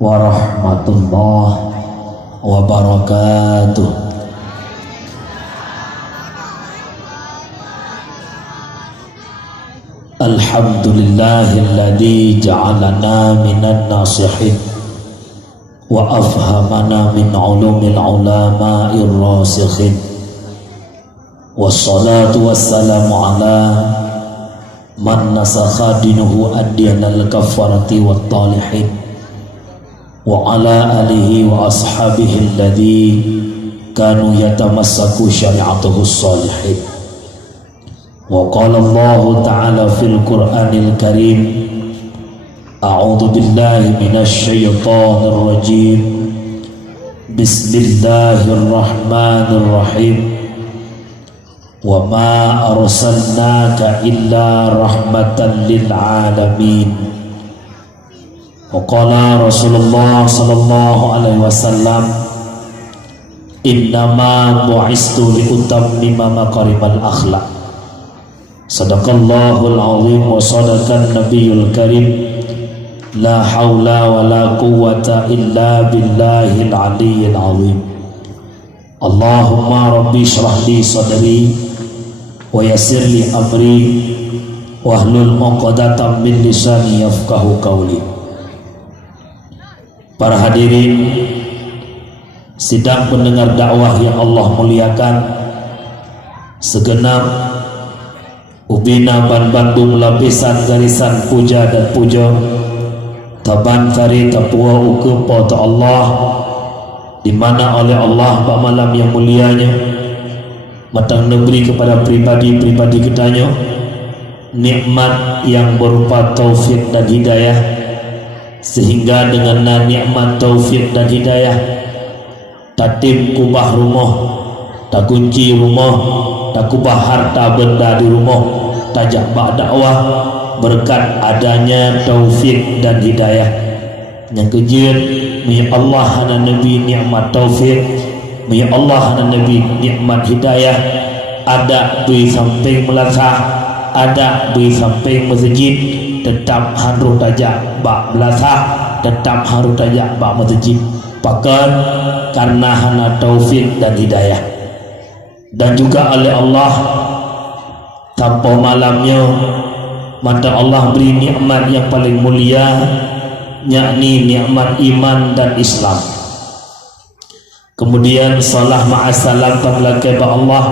warahmatullahi wabarakatuh. Alhamdulillahilladzi ja'alana minan nasihin wa afhamana min ulumil ulama'ir rasikhin. Wassalatu wassalamu ala man nasakha dinuhu adyanal kafarati wat talihin wa ala alihi wa ashabihi alladhi kanu yatamassaku syari'atuhu salihin. Wa qala Allah ta'ala fil Qur'anil Karim, a'udzu billahi minasy syaithanir rajim, bismillahirrahmanirrahim, wa ma arsalnaka illa rahmatan lil alamin. Wa qala Rasulullah sallallahu alaihi wasallam, innama bu'istu li utammima makarimal akhlaq. Sadaqallahul azim wa sadaqan nabiyul karim. La haula wa la quwwata illa billahil aliyyil azim. Allahumma rabbi shrah li sadri wa yassir li amri wahlul 'uqdatam min lisani yafqahu qawli. Para hadirin sidang pendengar dakwah yang Allah muliakan, segenap Ubina Ban Bandung lapisan garisan puja dan puja taban kari tapua uke pada Allah, di mana oleh Allah pada malam yang mulianya matang memberi kepada pribadi-pribadi kitanya nikmat yang berupa taufik dan hidayah, sehingga dengan nikmat taufik dan hidayah tatim kubah rumah, tak kunci rumah, tak kubah harta benda di rumah, tajak bak dakwah berkat adanya taufik dan hidayah. Yang kejian, ya Allah dan Nabi nikmat taufik, ya Allah dan Nabi nikmat hidayah. Ada di samping Melaka, ada di samping masjid, tetap harus tajak bak Melaka, tetap harus tajak bak masjid. Bahkan karena hana taufik dan hidayah. Dan juga oleh Allah tanpa malamnya mata Allah beri nikmat yang paling mulia, yakni nikmat iman dan Islam. Kemudian salah ma'asalam tamlakai ba Allah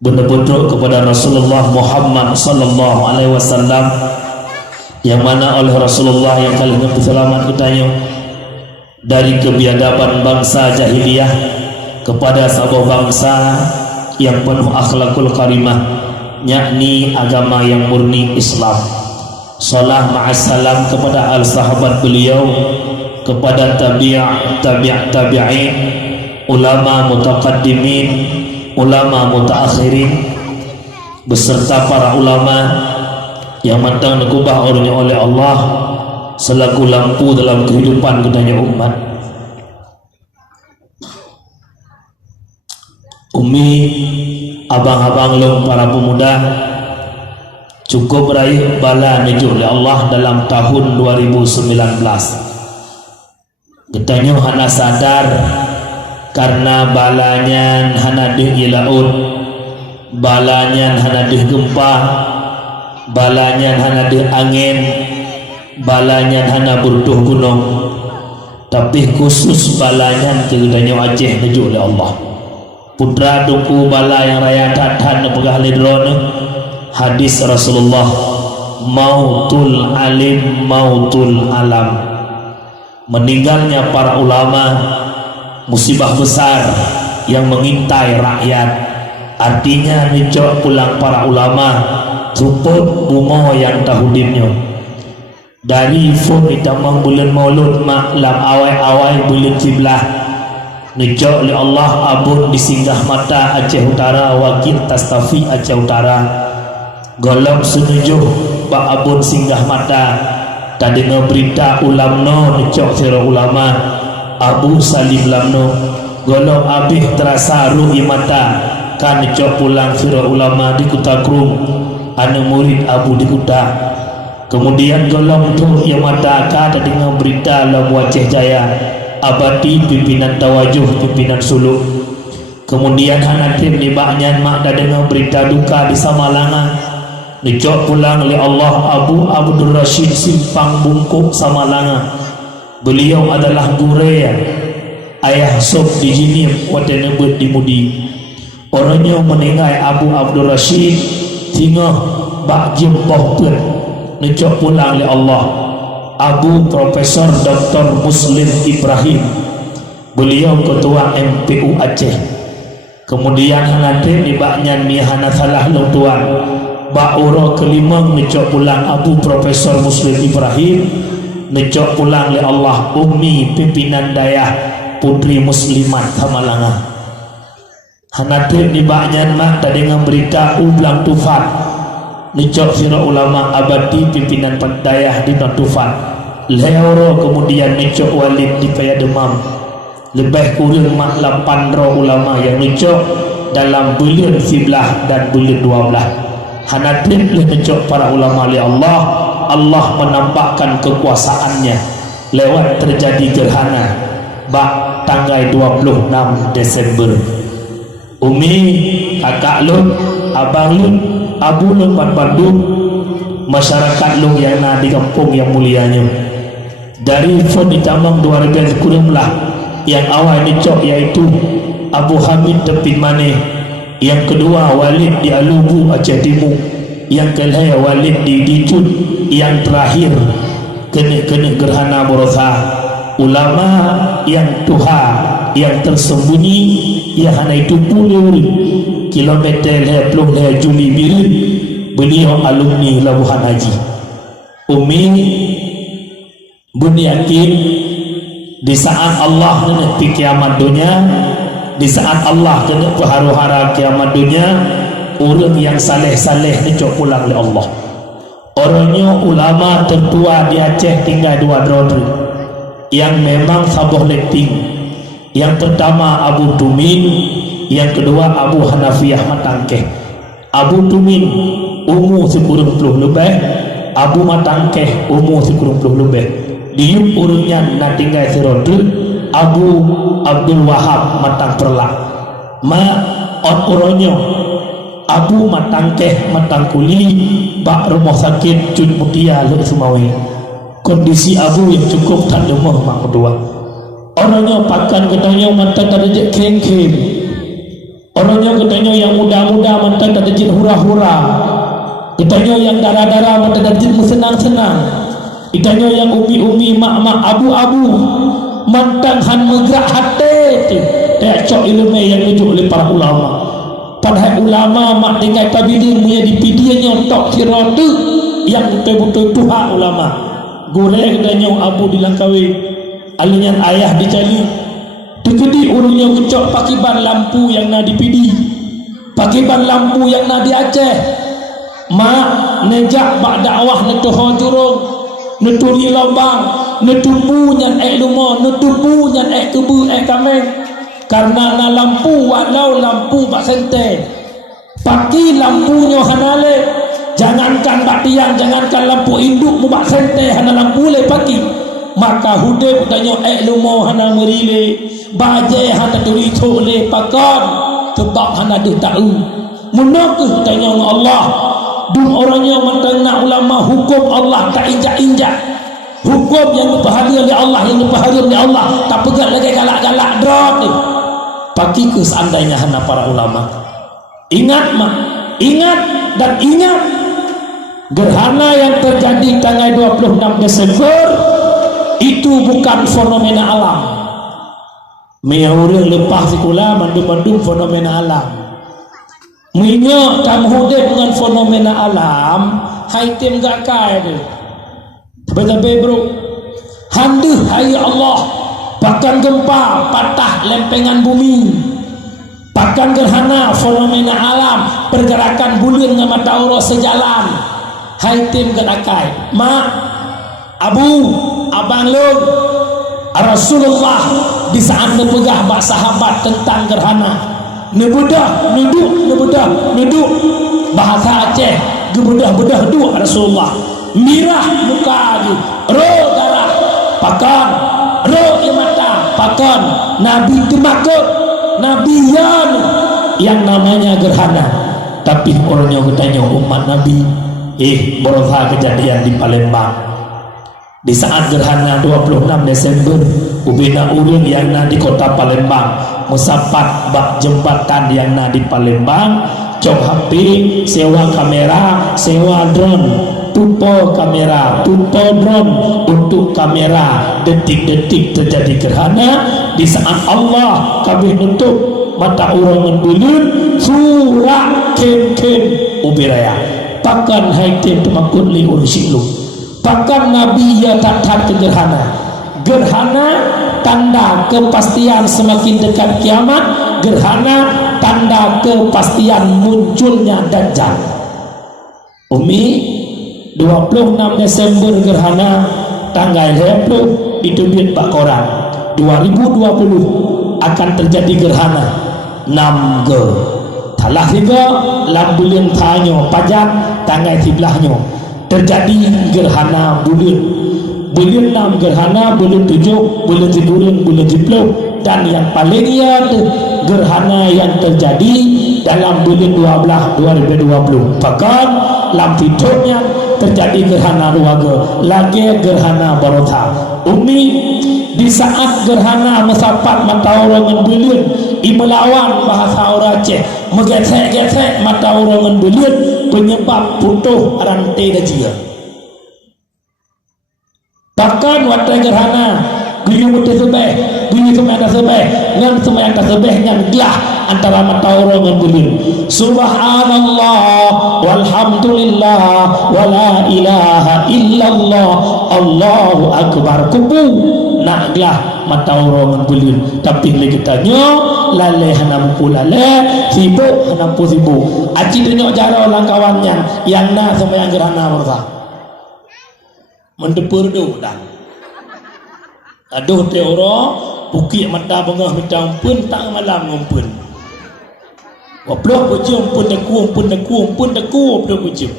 benar-benar kepada Rasulullah Muhammad sallallahu alaihi wasallam, yang mana oleh Rasulullah yang kali ini selamat kitanya dari kebiadaban bangsa jahiliyah kepada sebuah bangsa yang penuh akhlakul karimah, yakni agama yang murni Islam. Salam ma'assalam kepada al-sahabat beliau, kepada tabi'in, ulama mutaqaddimin, ulama mutaakhirin, beserta para ulama yang matang nakubah orangnya oleh Allah selaku lampu dalam kehidupan kitanya umat. Umi, abang-abang long para pemuda, cukup raih bala nejuh oleh Allah dalam tahun 2019. Kitanya hana sadar karena balanya hana deh ilaut, balanya hana deh gempa, balanya hana deh angin, balanya hana berduh gunung, tapi khusus balanya kegidannya Aceh nejuh oleh Allah. Putra duku bala yang raya tatan pegah lidron hadis Rasulullah, mautul alim mautul alam. Meninggalnya para ulama musibah besar yang mengintai rakyat. Artinya nicok pulang para ulama cuput bunga yang tahudinnya dari fun itamang bulan maulud maklam awai-awai bulan kiblah. Nicok oleh Allah abun disinggah mata Aceh Utara, wakil Tastafi Aceh Utara, golong senujuh bak abun singgah mata tadi berita ulamno nicok sira ulama Abu Salim lamno, golong abih terasa ruhi mata kan nicok pulang sira ulama di Kuta Krum anu murid Abu di Kuta. Kemudian golong tu yang mata ada dengan berita dalam Aceh Jaya abadi pimpinan tawajuh, pimpinan suluk. Kemudian hanatim libaknya mak dah dengar berita duka di Samalanga. Dicok pulang oleh Allah Abu Abdul Rashid Simpang Bungkuk Samalanga. Beliau adalah guraya ayah sob di Jinim Watenebut di Mudi. Orangnya meninggal Abu Abdul Rashid tinggal bak jempah pun dicok pulang oleh Allah Abu Profesor Dr. Muslim Ibrahim. Beliau ketua MPU Aceh. Kemudian hanatim di baknya mihana salah long tuan bak uro kelima dicok pulang Abu Profesor Muslim Ibrahim. Dicok pulang oleh Allah Umi pimpinan dayah Putri Muslimat Samalanga. Hanatim di baknya mak tak dengan berita ulang tufan dicok sira ulama abadi pimpinan dayah di Tufan. Leoro kemudian dicok walid di Paya Demam. Lebih kurang mak 8 ulama yang dicok dalam bulan 11 dan bulan 12. Hanatim le dicok para ulama oleh Allah menampakkan kekuasaannya lewat terjadi gerhana bak tanggal 26 Desember. Umi, kakak lu, abang lu, abu lu Bandung, masyarakat lu yang ada di kampung yang mulianya. Dari fon di Tambang 2000 kuranglah yang awal dicok yaitu Abu Hamid Tepin Maneh, yang kedua Walid di Alubu Aceh Timur, yang kelihatan Walid di Dicun, yang terakhir kena gerhana Borosa. Ulama yang tuha yang tersembunyi yang hanya itu puluh kilometer peluk Juli Biru. Beliau alumni Labuhan Haji. Umi bun yakin di saat Allah menepi kiamat dunia, di saat Allah kena berharu-hara kiamat dunia, orang yang saleh-saleh dicok pulang oleh Allah. Orangnya ulama tertua di Aceh tinggal 2 drodri yang memang saboh letting. Yang pertama Abu Tumin, yang kedua Abu Hanafiyah Matangkeh. Abu Tumin umur 10 lebih, Abu Matangkeh umur 10 lebih. Diup urutnya nak tinggal serodri Abu Abdul Wahab Matang Perlak. Ma on uronyo Abu Matangkeh Matang Kuli bak rumah sakit Cun Mutia Lek Sumawi. Kondisi Abu yang cukup tak demah mak kedua. Orangnya pakan katanya mata tak ada kering-kering. Orangnya katanya yang muda-muda mata tak ada hura-hura. Katanya yang darah-darah mata tak ada senang-senang. Katanya yang umi-umi mak-mak abu-abu mantang han megrak hati tu. Tak cok ilmu yang duduk oleh para ulama. Padahal ulama mak tinggal kabilin punya dipidianya tok kira tu yang betul-betul tuhan ulama. Goreng katanya abu dilangkawi alinyan ayah dicari tukedi urungnya kecok pakiban lampu yang nak dipidi, pakiban lampu yang nak di Aceh. Mak nejak bak dakwah netuh jurung neturi lobang netumbu nyan lumah netumbu nyan kebu kameng. Karena na lampu walau lampu bak sente paki lampunya hanale. Jangankan bak tiang, jangankan lampu induk mu bak sente hana lampu le paki. Maka hudep tanya lumah hana merile baje hana turi le pakon sebab hana dia tahu munakah tanya Allah dum orangnya mentengah ulama hukum Allah tak injak-injak, hukum yang dipahala oleh Allah, yang dipahala oleh Allah tak pegat lagi galak-galak drop ni paki ke seandainya hana para ulama. Ingat mak, ingat dan ingat gerhana yang terjadi tanggal 26 Desember itu bukan fenomena alam. Orang lepas sekolah mandu-mandu fenomena alam. Minyak kamu hidup dengan fenomena alam, hai tim gak kaya tu. Tapi bro, handuh hai Allah, bahkan gempa, patah lempengan bumi, bahkan gerhana, fenomena alam, pergerakan bulan dengan mata Allah sejalan. Hai tim gak kaya. Mak, abu, abang lu, Rasulullah di saat berpegah bak sahabat tentang gerhana nebudah nuduk bahasa Aceh gebedah-bedah duk Rasulullah mirah muka lagi, roh darah pakan, roh mata pakan. Nabi itu makut, Nabi yang namanya gerhana. Tapi orangnya bertanya umat Nabi, berusaha kejadian di Palembang di saat gerhana 26 Desember. Ubina urang yang na di kota Palembang musapat bak jembatan yang na di Palembang, cok HP, sewa kamera, sewa drone, tupo kamera, tupo drone untuk kamera detik-detik terjadi gerhana. Di saat Allah kami nutup mata orang membulun surah kem-kem ubiraya pakan haitim temakut li ursilu pakan Nabi ya tak ke gerhana tanda kepastian semakin dekat kiamat, gerhana tanda kepastian munculnya Dajjal. Umi 26 Desember gerhana tanggal 20 itu duit Pak Koran 2020 akan terjadi gerhana 6G talah 3 lambulan tanyo pajak tanggal 11-nya terjadi gerhana bulan 6 gerhana bulan 7 bulan 10 bulan 10 dan yang paling gerhana yang terjadi dalam bulan 12 2020 bahkan lam tidurnya terjadi gerhana 2G lagi gerhana barota. Umi di saat gerhana mesapat mata orang bulan melawan bahasa orang Aceh menggesek-gesek mata orang bulan penyebab putus rantai dajia. Bahkan waktu gerhana guyup putih sebeh, guyup semai atas sebeh, ngan semai atas sebeh ngan gelah antara mata orang ngan bulan. Subhanallah walhamdulillah wala ilaha illallah Allahu akbar kubu nak gelah mata orang ngan bulan. Tapi lagi tanya laleh hanampu laleh, sibuk hanampu sibuk. Aci tunjuk cara orang kawannya yang nak semai gerhana berta. Mendepur tu dah. Aduh te orang bukit mata bengah macam pun tak malam ngumpul. Waplok pujum pun deku waplok pujum.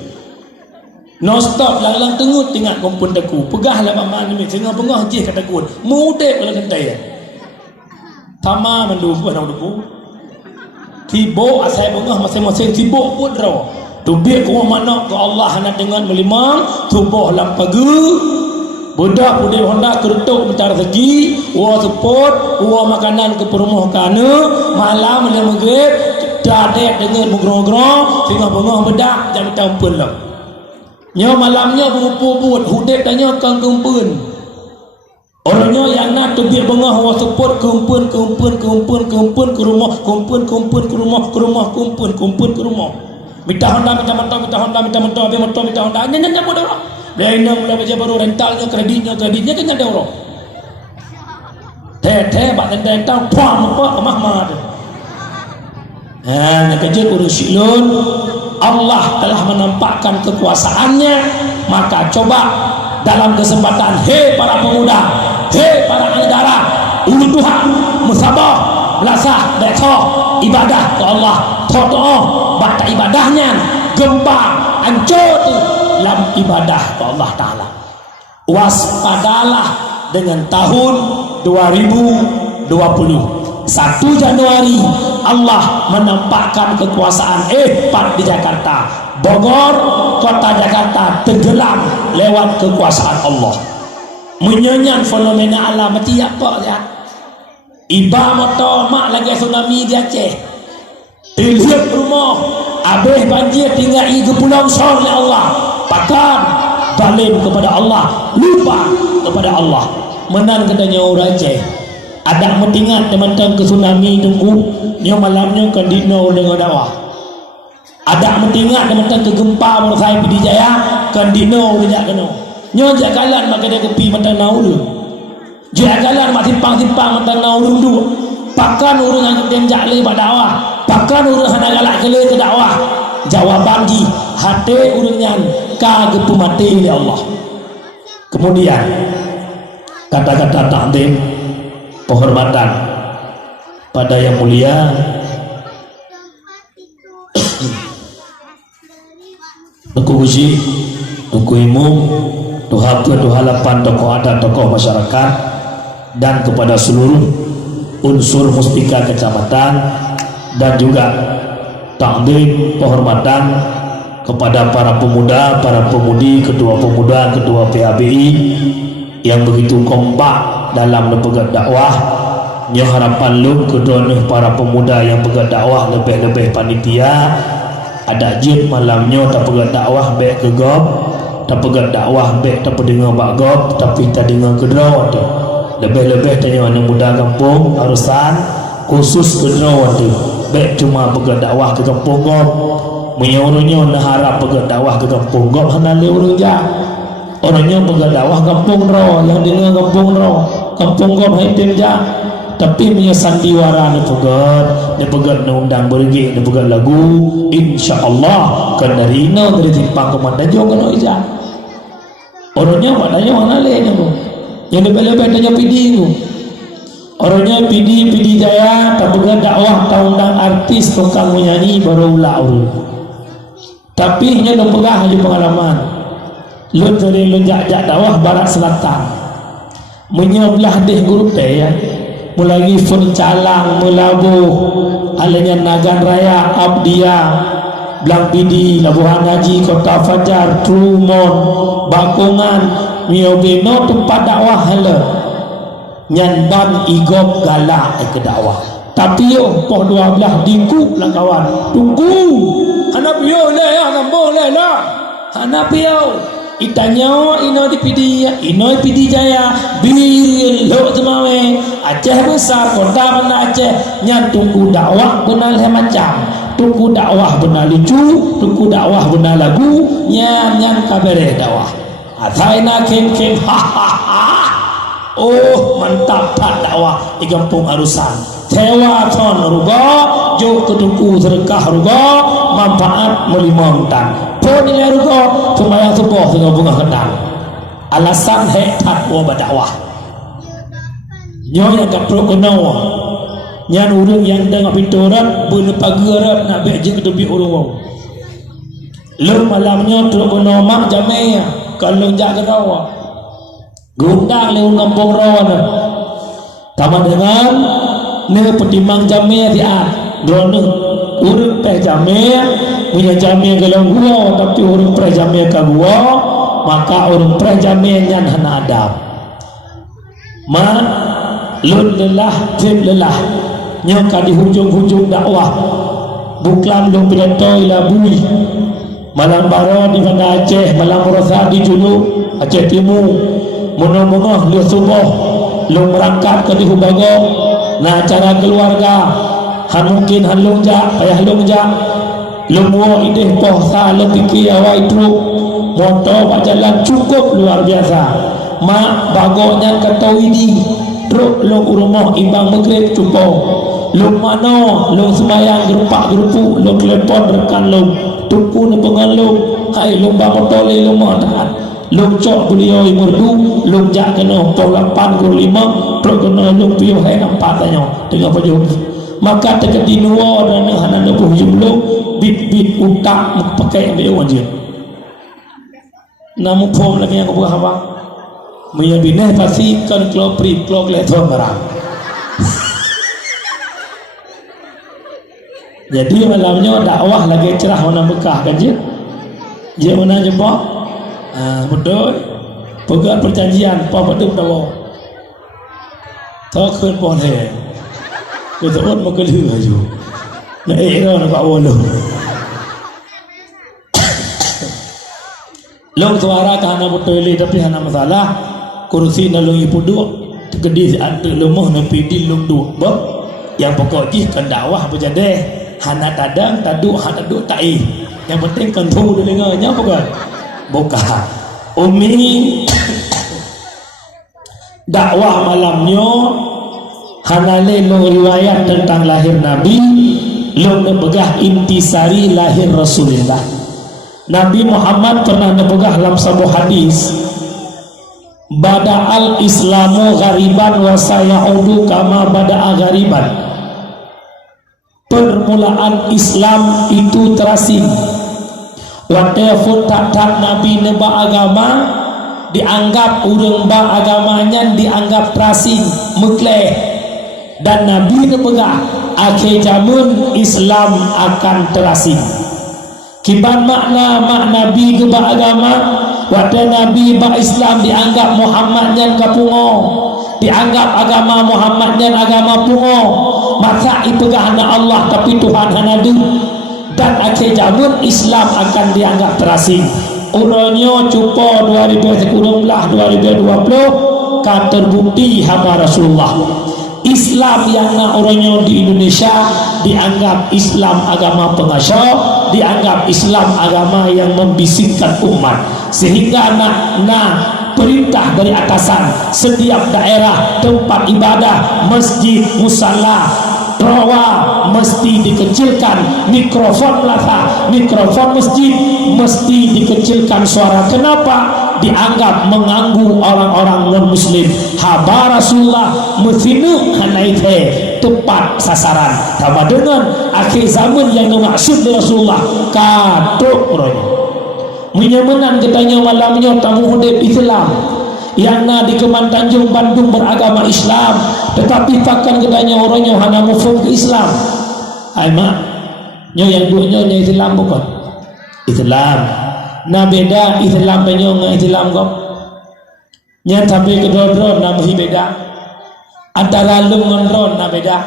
No stop lang tengut tengah ngumpul deku. Pegahlah mama ni tengah bengah je kata kun. Mudek kalau kentai. Tama mandu pun deku. Tibo asai bengah masing-masing tibo pun draw. Tubik ke mana ke Allah nak dengan melimang tubuh lam pagi budak pudih honda kerutuk minta rezeki wa support wa makanan ke perumah kana malam malam maghrib dadek dengan bergerong-gerong tengah bengah bedak jam tampun lah nya malamnya beruput hudek tanya kang kumpun orangnya yang nak tubik bengah wa support kumpun ke rumah kumpun ke rumah minta honda nyanyi pun orang dia mula baca baru rentalnya kreditnya kan ada orang teh bak rental puang apa kemah-mah nak kerja urus silun. Allah telah menampakkan kekuasaannya, maka coba dalam kesempatan para pemuda, para angdara Tuhan musabah belasah besok ibadah ke Allah totoh baca ibadahnya gempa hancur dalam ibadah ke Allah Ta'ala. Waspadalah dengan tahun 2020 1 Januari Allah menampakkan kekuasaan hebat di Jakarta. Bogor, kota Jakarta tenggelam lewat kekuasaan Allah. Menyanyian fenomena alam mati apa ya? Iba motor mak lagi tsunami di Aceh. Lihat rumah habis banjir tinggal ke Pulau Song oleh Allah. Pakan zalim kepada Allah, lupa kepada Allah. Menang katanya orang Aceh. Ada mentingat teman-teman ke tsunami tunggu nya malamnya kan dino dengan dakwah. Ada mentingat teman-teman ke gempa Morsai Pidijaya kan dino tidak kena. Nya jagalan maka dia kepi mata naulu. Jagalan mak simpang-simpang mata naulu dulu. Pakan urang yang dem jakle pada dakwah. Pakan urang hana galak kele ke dakwah. Jawaban di hati urangnya ka gepu mati oleh Allah. Kemudian kata-kata takdim penghormatan pada yang mulia Tuku Uji tokoh umum, doa halapan tokoh adat, tokoh masyarakat, dan kepada seluruh unsur muspika kecamatan, dan juga takdim penghormatan kepada para pemuda, para pemudi, ketua pemuda, ketua PABI yang begitu kompak dalam berpegang dakwah. Nyo harapan lu kedua para pemuda yang pegang dakwah lebih-lebih panitia ada jin malamnya tak pegang dakwah baik ke gob, tak pegang dakwah baik tak pendengar bak gob, tapi tak dengar kedua tu. Lebih-lebih tanya anak muda kampung harusan khusus kedua tu. Baik cuma pegang dakwah ke kampung gob. Menyuruhnya nak harap pegang dakwah ke kampung gob hana le urang ja. Orangnya pegang dakwah kampung ro, yang dengar kampung ro. Kampung gob haitim ja. Tapi punya sandiwara ni pegang undang bergi, ni pegang lagu, insya-Allah kan dari ino dari timpang komandan jo kan ija. Orangnya maknanya mana le ni bu. Yang lebih-lebih tanya PD tu. Orangnya PD Jaya tak pegang dakwah tak undang artis tukang menyanyi baru ulah urut. Tapi nya lo pegang aja pengalaman. Lo dari lo jak dakwah barat selatan. Menyebelah deh grup teh ya. Mulai Fun Calang, Melabuh, alanya Nagan Raya, Abdia, Blang Pidi, Labuhan Haji, Kota Fajar, Trumon, Bakungan, Miobeno tempat dakwah hala. Nyanban igop galak ke dakwah. Tapi yo poh 12 dingku lah kawan. Tunggu. Hanap yo le ya kampung le lah. Hanap yo. Itanya ino di Jaya biril lo semawe Aceh besar kota mana Aceh nyan tunggu dakwah benar macam tunggu dakwah benar lucu tunggu dakwah benar lagu nyan kabere dakwah ataina kem ha ha ha. Oh mantap tak dakwah di kampung Arusan tewa ton rugo jo ketungku sedekah rugo manfaat melimontan poni rugo semaya sebuah dengan bunga kendang alasan tak wa dakwah nyonya kapro kono nyan urang yang dengar pitorat beul pagerat nak beje ke tepi urang lur malamnya teruk kono mak jamai kalau jaga dakwah gundang le kampung rawan taman dengan ne petimang jamai dia drone urang teh jamai punya jamai kalau gua tapi urang pre jamai ka gua maka urang pre jamai nyan hana adab ma lun lelah tim lelah nyaka di hujung-hujung dakwah buklam lu pidatoi labui malam baro di Banda Aceh malam rosa di Julu Aceh Timur mono-mono lu subuh lu merangkap ke di Hubago nah acara keluarga han mungkin han lungja payah lungja lu muo ideh poh sa lu fikir awai truk motor pak jalan cukup luar biasa mak bagonya kata ini truk lu rumah imbang maghrib cukup lu mano lu semayang gerupak-gerupuk lu telepon rekan lu tuku ni pengalung hai lu ba motor lu mah lung cok beliau merdu lung jak kena pol 8 truk kena lung piu hai 4 tanya dengan pajung maka dekat dinua dan hanan lebuh jumlung bit utak pakai ambil wajib namun pom lagi yang kebuah apa menyabinah pasti kan klopri klok leton merah jadi malamnya dakwah lagi cerah warna Mekah kan je dia mana jempol betul pegang perjanjian apa betul tahu tak kena boleh kita pun mau kelih aja nak era nak awal long suara kahana betul tapi hana masalah kursi nak long ipu dua tegedi ada lemah nak pidil long dua yang pokok ji kan dakwah berjadeh hana tadang taduk hana duk tai yang penting kan tu dengarnya bukan buka umi dakwah malamnya hanale lo riwayat tentang lahir Nabi lo nepegah intisari lahir Rasulullah Nabi Muhammad pernah nepegah dalam sebuah hadis bada'al islamu ghariban wa sayaudu kama bada'a ghariban permulaan Islam itu terasing walaupun tak Nabi neba agama dianggap urang ba agamanya dianggap terasing mekleh dan Nabi nebegah akhir zaman Islam akan terasing kiban makna mak Nabi ke ba agama waktu Nabi ba Islam dianggap Muhammadnya kapungo dianggap agama Muhammadnya agama pungo maka ipegah na Allah tapi Tuhan hanadu dan akhir zaman Islam akan dianggap terasing urangnya cupo 2019-2020 kan terbukti hamba Rasulullah Islam yang na orangnya di Indonesia dianggap Islam agama pengasyaf dianggap Islam agama yang membisikkan umat sehingga perintah dari atasan setiap daerah tempat ibadah masjid musalla rawa mesti dikecilkan mikrofon masjid mesti dikecilkan suara kenapa dianggap mengganggu orang-orang non-muslim haba Rasulullah methinu hanaite tepat sasaran sama dengan akhir zaman yang dimaksud Rasulullah katuk orangnya menyamanan katanya malamnya tamu hudib Islam yang di Keman Tanjung Bandung beragama Islam tetapi pakan katanya orangnya hanya mufum ke Islam ay mak yang duanya Islam bukan Islam na beda Islam penyo nga Islam kok nya tapi kedodron na mahi beda antara lungon ron na beda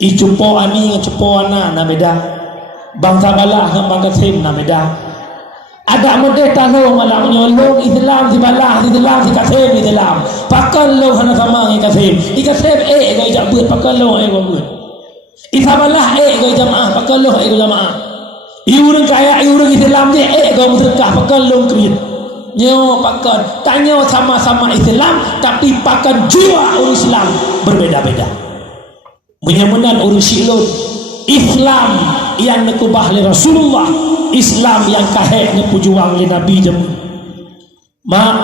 icupo ani cupo ana na beda bangsa balah ng bangkasim na beda ada mode tano malam nyolong Islam di balah Islam di kasim Islam pakal lo hana sama ngi kasim ikasim go ijak buat pakal lo go buat isabalah go jamaah pakal lo go jamaah iurang kaya iurang Islam je go sedekah pakal lo kriit nyo pakal tanya sama-sama Islam tapi pakal jiwa orang Islam berbeda-beda menyamanan urus silun Islam yang nekubah oleh Rasulullah Islam yang kahek nepujuang oleh Nabi jemu mak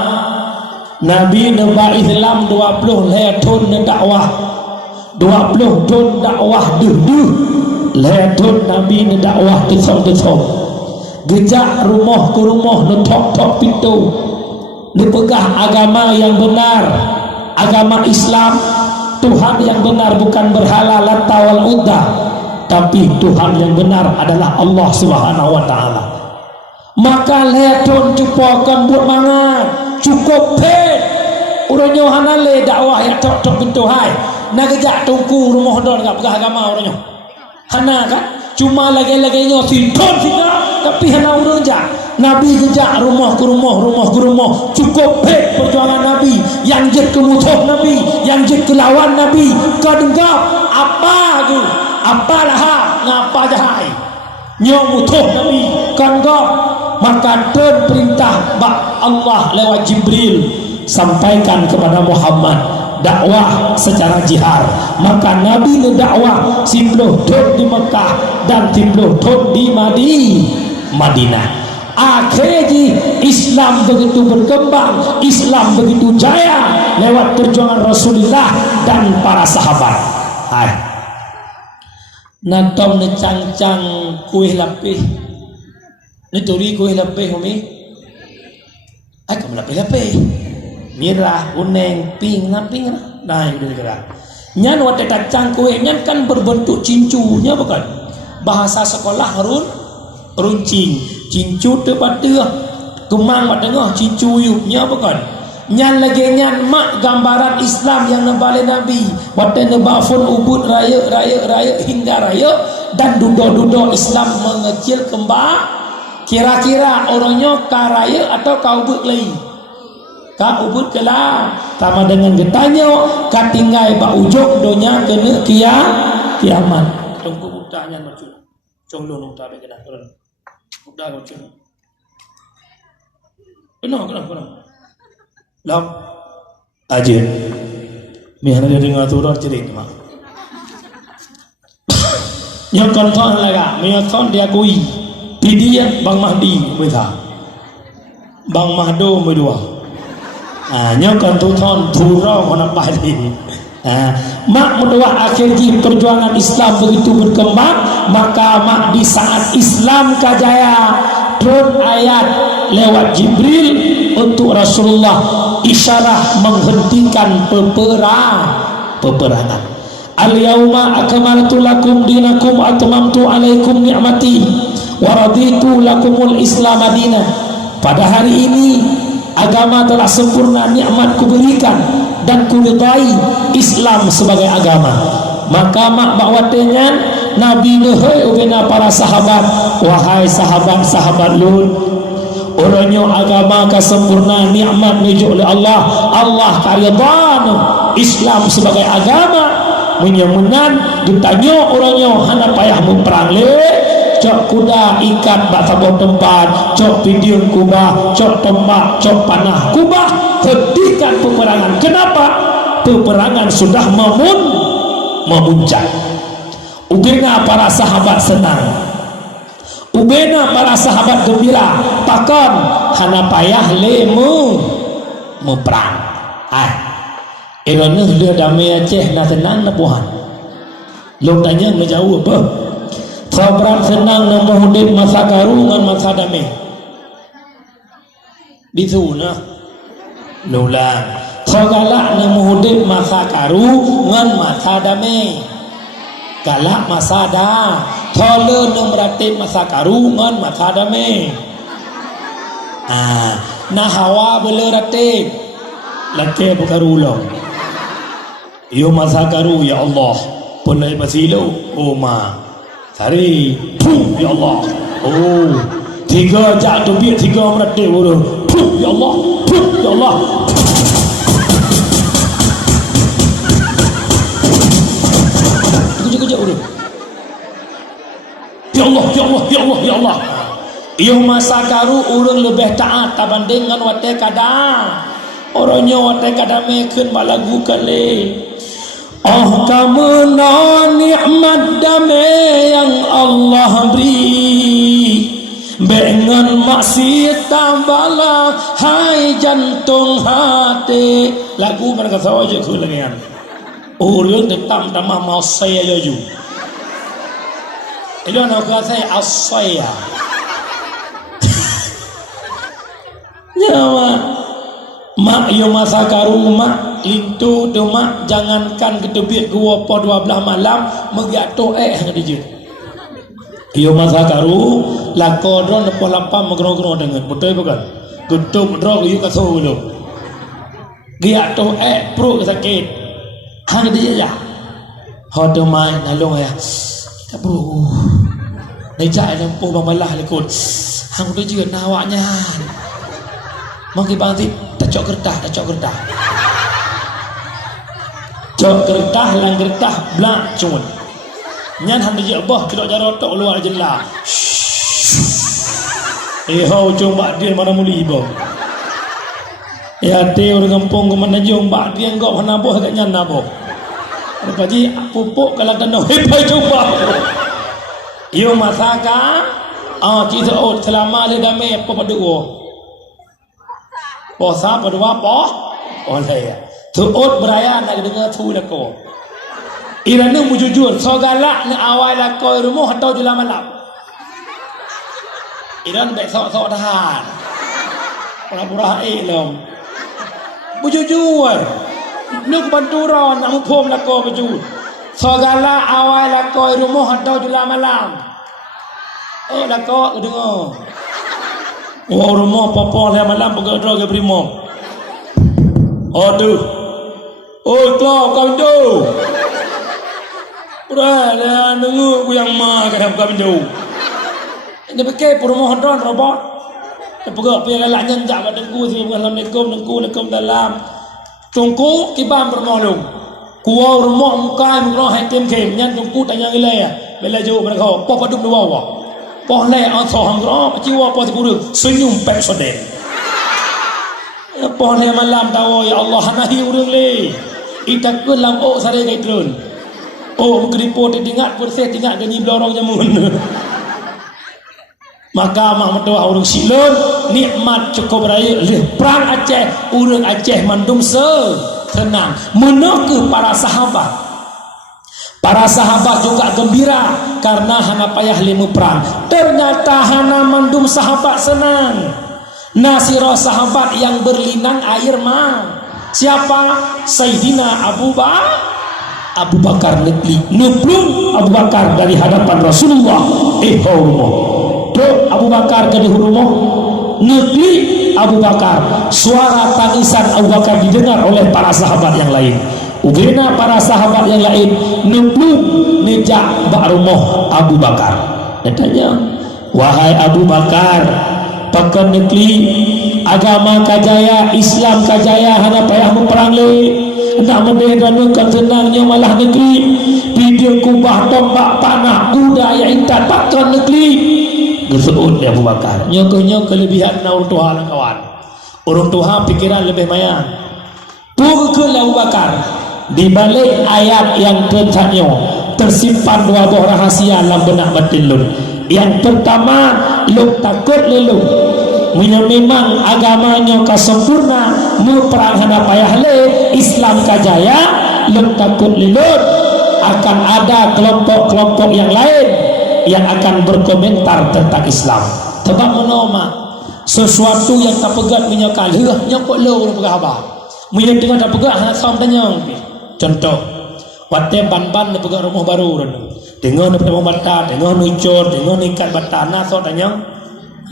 Nabi neba Islam 20 letun dakwah 20 ton dakwah duh letun Nabi dakwah desok-desok gejak rumah ke rumah netok-tok pintu nepegah agama yang benar agama Islam Tuhan yang benar bukan berhala Lata wal Uzza tapi Tuhan yang benar adalah Allah Subhanahu wa taala maka letun cupokan buat mangan cukup pet urangnya hanale dakwah yang tok-tok pintu hai na gejak tungku rumah don gak pegah agama urangnya hana kan cuma lagi-laginya sinton sika tapi hana urangja Nabi gejak rumah ke rumah cukup pet perjuangan Nabi yang jet ke musuh Nabi yang jet ke lawan Nabi kau dengar apa tu apalah ngapa jahai nyo musuh Nabi kan kau maka perintah bak Allah lewat Jibril sampaikan kepada Muhammad dakwah secara jihar maka Nabi dakwah 10 tahun di Mekah dan 10 tahun di Madinah akhirnya Islam begitu berkembang Islam begitu jaya lewat perjuangan Rasulullah dan para sahabat hai natom ne cang-cang kuih lapih ne turi kuih lapih umi ai kam lapih merah kuning pink lamping nah itu kira nyan wat kacang kuih nyan kan berbentuk cincunya bukan bahasa sekolah runcing cincu tepat dia kemang wat tengah cincu yupnya bukan nyan lagi nyan mak gambaran Islam yang nebale Nabi waktu nebafun ubud raya hingga raya dan dudo Islam mengecil kembang kira-kira orangnya ka raya atau ka ubud lagi ka ubud kelah sama dengan getanya ka tinggai ba ujung donya kena kiamat tunggu budaknya macam conglo nong tabe kena turun budak macam kena lam aja mihana dia dengar turun cerit mak yang konton laga meyaton dia kui dia Bang Mahdi betah Bang Mahdo medua nyok konton turun mana padi mak medua akhirnya perjuangan Islam begitu berkembang maka mak di saat Islam kajaya turun ayat lewat Jibril untuk Rasulullah isyarah menghentikan peperangan. Al-yawma akmaltu lakum dinakum wa atmamtu alaikum ni'mati wa raditu lakumul Islam madina. Pada hari ini agama telah sempurna, nikmat kuberikan dan kuridai Islam sebagai agama. Maka mak bakwatenya Nabi nehoi ubena para sahabat, wahai sahabat-sahabat Lut, orangnya agama kesempurna, nikmat nujuk oleh Allah, Allah karidan Islam sebagai agama. Menyemunan ditanya orangnya hana payah memperang le, cok kuda ikat bak sabot tempat, cok pidiun kubah, cok tembak, cok panah kubah, hentikan peperangan. Kenapa? Peperangan sudah memuncak. Ubena para sahabat senang, ubena para sahabat gembira, takkan hana payah le memperang. Iranah dia damai Aceh nak senang nak puhan. Long tanya nak jauh apa? Sabran senang nak muhudib masa karu dengan masa damai. Di sana Lolang galak nak muhudib masa karu dengan masa damai. Galak masa dah. Thola nak meratib masa karu dengan masa damai. Nah hawa boleh ratib. Laki berkaru long. Yo masa karu ya Allah, pulai masilo, oh ma, sari, puh ya Allah, oh, tiga jatuh biar tiga meratib udah, puh ya Allah, puh ya Allah. Kejap udah. Ya Allah, ya Allah, ya Allah, ya Allah. Yo masa karu urang lebih taat tabanding dengan watai kada. Orangnya watai kada meken balagu kali. Oh kamu nikmat damai yang Allah beri, dengan maksiat tambahlah hai jantung hati. Lagu mereka tahu aja tu lagi kan. Orang tetap damah mau saya aja. Itu nak kata saya asaya. Nyawa mak yo masa karu mak itu tu mak jangankan ketebit gua po 12 malam megato ngadi je. Yo masa karu lakodron po lapam megro-gro dengan betul bukan? Getuk drog yo kaso lo. Gia to pro sakit. Hang dia ya. Hodo mai nalong ya. Kita bro. Dai jai lampu bamalah lekut. Hang dia je nawaknya. Mangki bang tip cok kertas cok kertas lang kertas blak cun nyan han dia bah tidak jaro tok luar jelah ho cung bak dia mana muli ibo ya te orang kampung ke mana jong bak dia ngok mana boh kat nyan nabo paji pupuk kalau tanah hebai coba yo masaka cerita selama le damai apa padua Posa berdua oleh ya. Tuot beraya nak dengar tu lako. Irana mujujur so galak nak awal lako rumah atau di malam. Iran baik sok tahan. Pura-pura lom. Mujujur. Nuk banturan nak mumpum lako baju. So galak awal lako rumah atau di malam. Lako dengar. Oh rumah papa le malam bergerak ke primo. Aduh. Oh kau tu. Udah dah dengar aku yang mah kadang kau tu. Ini pakai rumah hondron robot. Pergi pergi lalaknya tak kat dengku sini assalamualaikum dengku dalam. Tungku kibam bermalu. Kuau rumah muka muka hakim kem nyan tungku tanya gila ya. Bela jauh mereka. Papa duduk di bawah. Poh le atau hangro jiwa poh sepuluh senyum pek sodek. Poh le malam tahu ya Allah nahi urang le. Ita kelam sare kai drone. Mengripo tingat bersih tingat ganyi blorong jamun. Maka mak mendoa urang silon nikmat cukup raya le perang Aceh urang Aceh mandum senang. Menok para sahabat. Para sahabat juga gembira karena hana payah lemu perang. Ternyata hana mandum sahabat senang. Nasiro sahabat yang berlinang air mah. Siapa? Sayyidina Abu Bakar Nuplung Abu Bakar dari hadapan Rasulullah. Abu Bakar dari hurumuh negeri Abu Bakar. Suara tangisan Abu Bakar didengar oleh para sahabat yang lain. Ubena para sahabat yang lain nuplung nejak bak rumah Abu Bakar. Katanya, wahai Abu Bakar, pakan negeri agama kajaya, Islam kajaya, hana payah memperang le. Nak mendengarkan tenangnya malah negeri video kubah tombak panah budaya intan pakan negeri. Gesuun Abu Bakar. Nyokonya kelebihan orang tua lah kawan. Orang tua pikiran lebih mayan. Pukul Abu Bakar. Di balik ayat yang tertanya tersimpan dua buah rahasia dalam benak batin lu. Yang pertama, lu takut lu. Memang agamanya kasempurna, mu perang hana payah le, Islam kajaya, lu takut lu. Akan ada kelompok-kelompok yang lain yang akan berkomentar tentang Islam. Tebak menoma sesuatu yang tak pegat menyokal, nyokok lu pegang apa? Menyok dengan tak pegat hana sam tanya. Contoh, waktu ban-ban dia pegang rumah baru, dengan dia pegang bata, dengan ucur, dengan ikat bata, nah so tanya,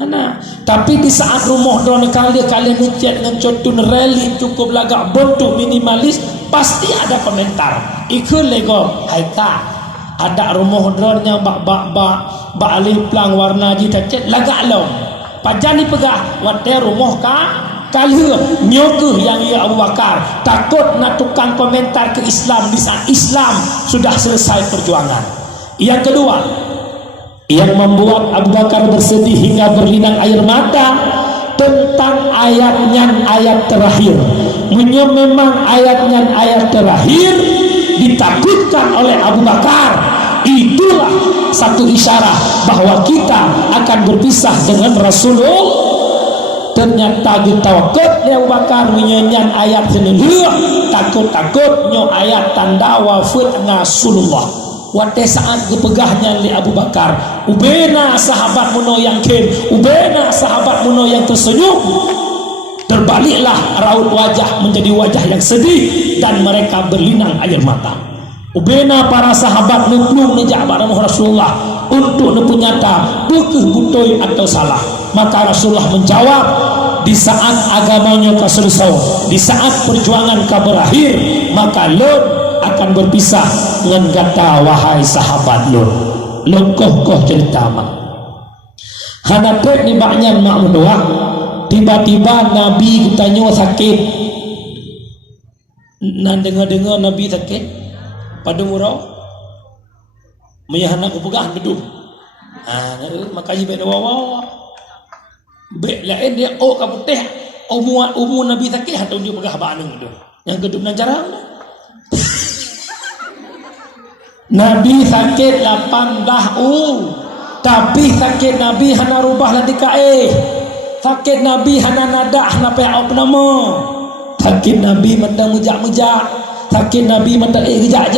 mana? Tapi di saat rumah dia kalian ucap dengan contoh rally cukup lagak bentuk minimalis, pasti ada komentar. Ikut lego, haita, ada rumah dia bak alih pelang warna jita cet lagak long, pajan ni pegang, waktu rumah kah? Kali nyokuh yang ia Abu Bakar takut nak tukang komentar ke Islam di saat Islam sudah selesai perjuangan. Yang kedua, yang membuat Abu Bakar bersedih hingga berlinang air mata tentang ayat terakhir. Memang ayat terakhir ditakutkan oleh Abu Bakar. Itulah satu isyarat bahwa kita akan berpisah dengan Rasulullah. Ternyata ditawakut Abu Bakar menyanyian ayat sendiri takut nyo ayat tanda wafat Rasulullah. Waktu saat dipegahnya oleh Abu Bakar, ubena sahabat muno yang ubena sahabat muno yang tersenyum, terbaliklah raut wajah menjadi wajah yang sedih dan mereka berlinang air mata. Ubena para sahabat nuplung nejak barang Rasulullah untuk nepunyata bukuh butoi atau salah. Maka Rasulullah menjawab, di saat agamanya keselesai, di saat perjuangan berakhir, maka Lut akan berpisah dengan kata wahai sahabat Lut. Lengkoh cerita mak. Hanatek ni baknya mak mendoa. Tiba-tiba Nabi ditanya sakit. Nan dengar Nabi sakit. Pada murau. Meyahanak kepegah beduk. Makanya berdoa. Bek lain dia ka putih umur Nabi sakit atau dia pegah bahan itu yang kedua nan jarang. Nabi sakit 18 tapi sakit Nabi hana rubah lagi sakit Nabi hana nadak hana payah nama sakit Nabi mentang mujak sakit Nabi mentang gejak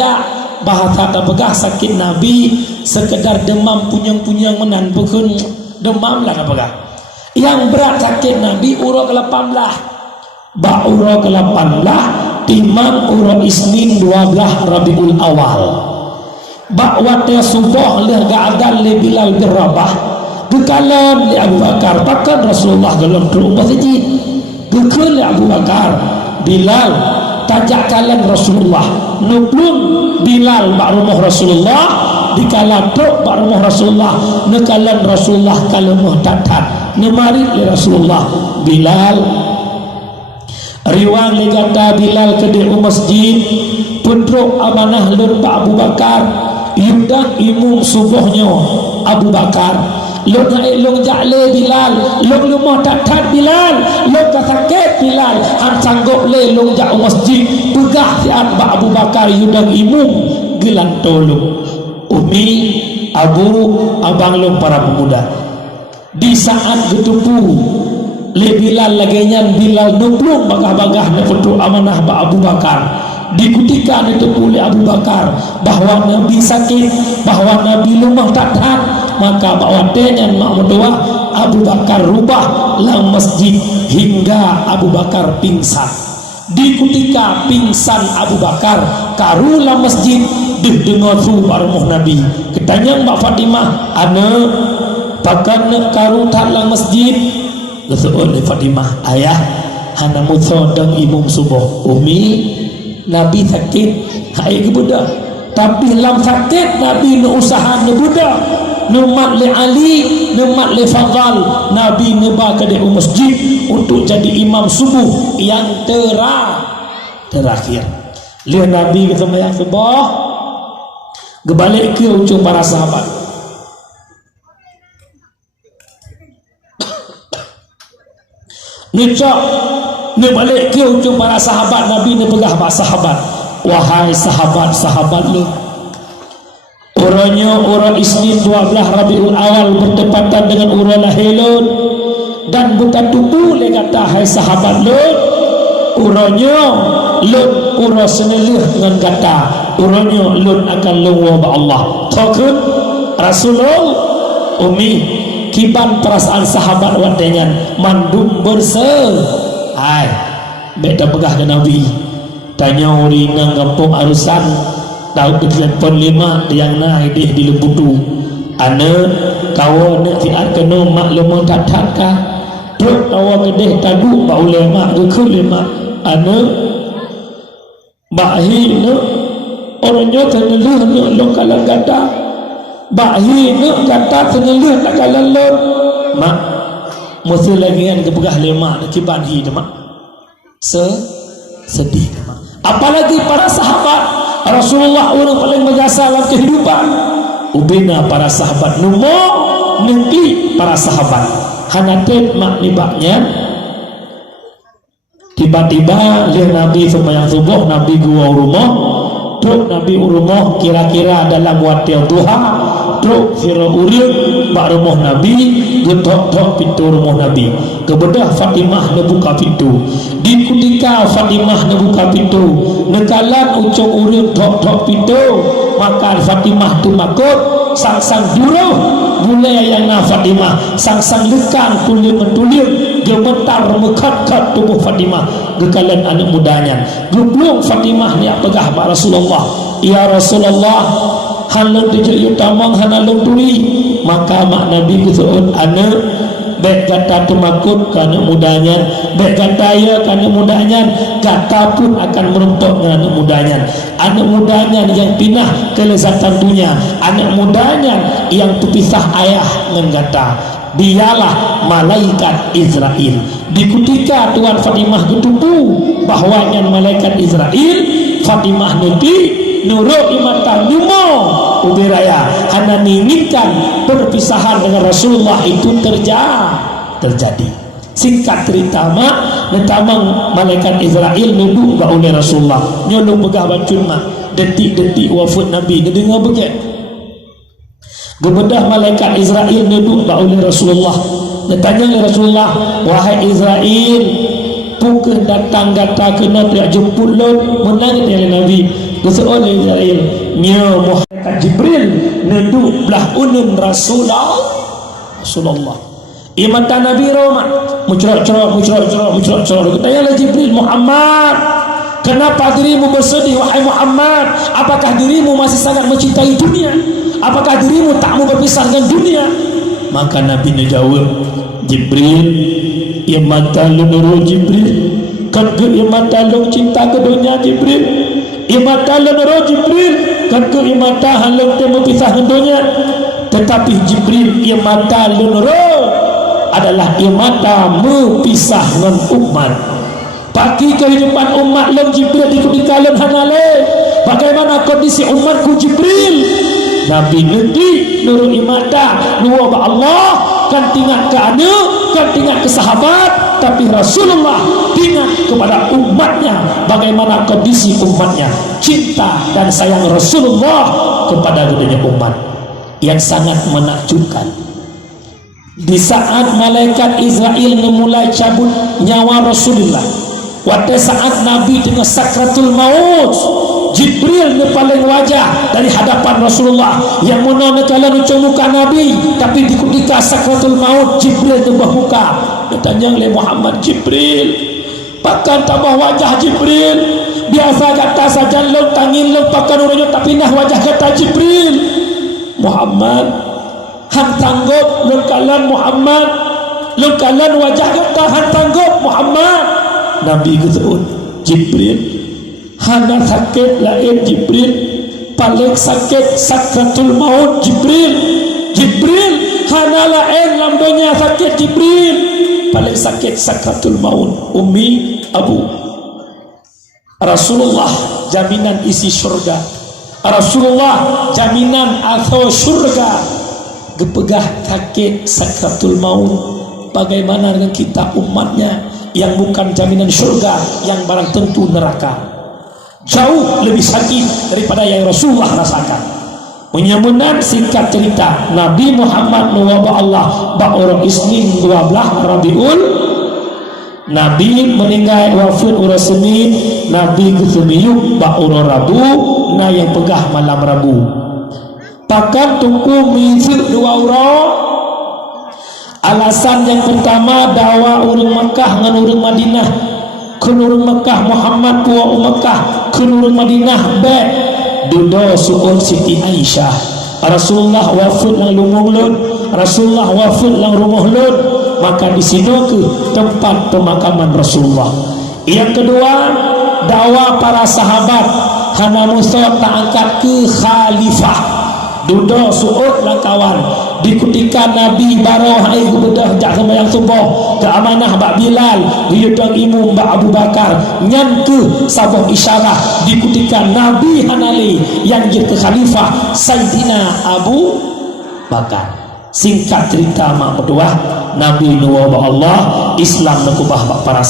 bahasa tak pegah sakit Nabi sekedar demam punyang menan pukun demam lah tak pegah. Yang berat sakit Nabi urut ke-18 bak urut ke-18 timang urut Isnin 12 Rabiul Awal bak waktu subuh leh ga'adal le Bilal bin Rabah gekalan le Abu Bakar pakan Rasulullah dalam rumah masjid gekal le Abu Bakar Bilal tajak kalan Rasulullah nuplun Bilal bak rumah Rasulullah dikala tok bak rumah Rasulullah nekalan Rasulullah kalau muhtatat nemari Rasulullah Bilal riwang legata Bilal ke di masjid pendruk amanah lun Pak Abu Bakar yudang imum subuhnya Abu Bakar lun hailung ja'le Bilal lun lumah tatat Bilal lun kasakit Bilal han sanggup le lung ja'u masjid pegah siat Pak Abu Bakar yudang imum gelan tolong Umi Abu abang lun para pemuda. Di saat getupu le Bilal lagi nyan Bilal nuplung bagah-bagah ne petu amanah ba Abu Bakar Di ketika itu oleh Abu Bakar bahwa Nabi sakit, bahwa Nabi lemah tak tahan, maka bawa dengan mak mendoa Abu Bakar rubah lang masjid hingga Abu Bakar pingsan. Di ketika pingsan Abu Bakar karulah masjid dengar tu rumah Nabi. Ketanya Mbak Fatimah, ana pakan karu talang masjid. Betul Fatimah, ayah hana mutso dan imum subuh. Umi Nabi sakit, hai ke budak. Tapi lam sakit Nabi nu usaha nu budak. Numat li Ali, numat li Fadal. Nabi nyebah ke di masjid untuk jadi imam subuh yang terakhir. Lihat Nabi kata yang subuh, kebalik ke ujung para sahabat. Nicok ni balik ke ujung para sahabat. Nabi ni pegah para sahabat, wahai sahabat-sahabat lu, orangnya orang Isnin 12 Rabiul Awal bertepatan dengan orang lahirun, dan bukan tubuh le kata hai sahabat lu, orangnya lun orang senelih dengan kata orangnya lun akan lungwa ba Allah. Takun Rasulullah umi kiban perasaan sahabat wat dengan mandum berse ai beda pegah ke Nabi tanya uri nang kampung arusan tahun ke-85 yang naik di Lembutu ana kawan nak tiar kena maklum tatka truk kawan kedeh tadu ba ulama ke ulama ana bahi ne orangnya tenelih ne lokalan gada bahi nak kata senelih tak kalah lor mak mesti lagi kan kepegah lemak nak kiban hi mak sedih mak. Apalagi para sahabat Rasulullah orang paling berjasa dalam kehidupan. Ubina para sahabat numo nengki para sahabat hanatet mak nibaknya tiba-tiba lihat Nabi sembahyang subuh, Nabi gua rumah truk Nabi rumah kira-kira dalam waktu duha truk sira urip bak rumah Nabi getok-tok pintu rumah Nabi kebedah Fatimah buka pintu. Di ketika Fatimah buka pintu nekalan ucap urip tok-tok pintu maka Fatimah tu makut sang-sang duruh mulai yang na Fatimah sang-sang lekang tulir-tulir gemetar mekat-kat tubuh Fatimah gekalan anak mudanya geblong Fatimah ni pegah Pak Rasulullah, ya Rasulullah halang dijak utamang hanalung tuli maka mak Nabi kusuun anak baik kata temakut kerana mudanya, baik kata ya kerana mudanya, kata pun akan meruntuk dengan anak mudanya. Anak mudanya yang pinah kelezatan dunia, anak mudanya yang terpisah ayah dengan kata dialah malaikat Israel. Di ketika Tuan Fatimah ketupu bahawa yang malaikat Israel, Fatimah nanti nurut imatan numo ubiraya hana menginginkan perpisahan dengan Rasulullah itu terjadi. Singkat cerita mak netamang malaikat Israel nuduk ba oleh Rasulullah nyolong pegah bacun mak detik-detik wafat Nabi dia dengar begitu gebedah malaikat Israel nuduk ba oleh Rasulullah dia tanya oleh Rasulullah, wahai Israel pukul datang kata kena tidak jemput lo menang oleh Nabi keseol Israel nya Muhammad Jibril nuduk belah unun Rasulullah imatan Nabi Roman mucerok-cerok katanya Jibril, Muhammad kenapa dirimu bersedih wahai Muhammad, apakah dirimu masih sangat mencintai dunia, apakah dirimu tak mau berpisah dengan dunia? Maka Nabi menjawab, Jibril imatan lu nurul Jibril kan ke imatan lu cinta ke dunia Jibril imatan lu nurul Jibril kan ke imatan halung temu pisah dengan dunia. Tetapi Jibril imatan lu nurul adalah imata mepisah dengan umat. Bagi kehidupan umat lem Jibril di ketika lem hanale bagaimana kondisi umatku Jibril. Nabi nanti nurul imata dua ba Allah kan tinggal ke anak kan tinggal ke sahabat, tapi Rasulullah tinggal kepada umatnya bagaimana kondisi umatnya, cinta dan sayang Rasulullah kepada dunia umat yang sangat menakjubkan. Di saat malaikat Israel memulai cabut nyawa Rasulullah, pada saat Nabi tengah sakratul maut, Jibril ni paling wajah dari hadapan Rasulullah, yang mana kala nucung muka Nabi, tapi di ketika sakratul maut Jibril tu bermuka. Dia tanya oleh Muhammad, Jibril, pakan tambah wajah Jibril, biasa kata saja long tangin long pakan orangnya tak pindah wajah kata Jibril. Muhammad hang tanggup long kalan Muhammad, long kalan wajah kata hang tanggup Muhammad. Nabi kata, Jibril, hana sakit lain Jibril, paling sakit sakratul maut Jibril. Jibril, hana lain lambanya sakit Jibril, paling sakit sakratul maut. Ummi Abu. Rasulullah jaminan isi syurga, Rasulullah jaminan atau syurga. Gepegah sakit sakratul maut. Bagaimana dengan kita umatnya yang bukan jaminan syurga, yang barang tentu neraka? Jauh lebih sakit daripada yang Rasulullah rasakan. Menyambungan singkat cerita, Nabi Muhammad nuwaba Allah ba'urang Isnin 12 Rabiul, Nabi meninggal wafat urang Senin, Nabi kesemiyuk ba'urang Rabu, na yang pegah malam Rabu. Pakan tungku mizir 2 urang. Alasan yang pertama, dakwah urang Makkah dengan urang Madinah. Kun urang Makkah Muhammad puak Makkah, kun urang Madinah baik. Duda suun Siti Aisyah. Rasulullah wafat lang lumung lun, Rasulullah wafat lang rumah lun, maka di sini ke tempat pemakaman Rasulullah. Yang kedua, dakwah para sahabat. Hana Musa tak angkat ke khalifah. Duda suud lah kawan. Di ketika Nabi baroh air bedah jak sembahyang subuh, ke amanah bak Bilal, yudang imum bak Abu Bakar, nyan ke sabah isyarah di ketika Nabi hanali yang jadi khalifah Sayyidina Abu Bakar. Singkat cerita mak berdua, Nabi nuwaba Allah, Islam nakubah para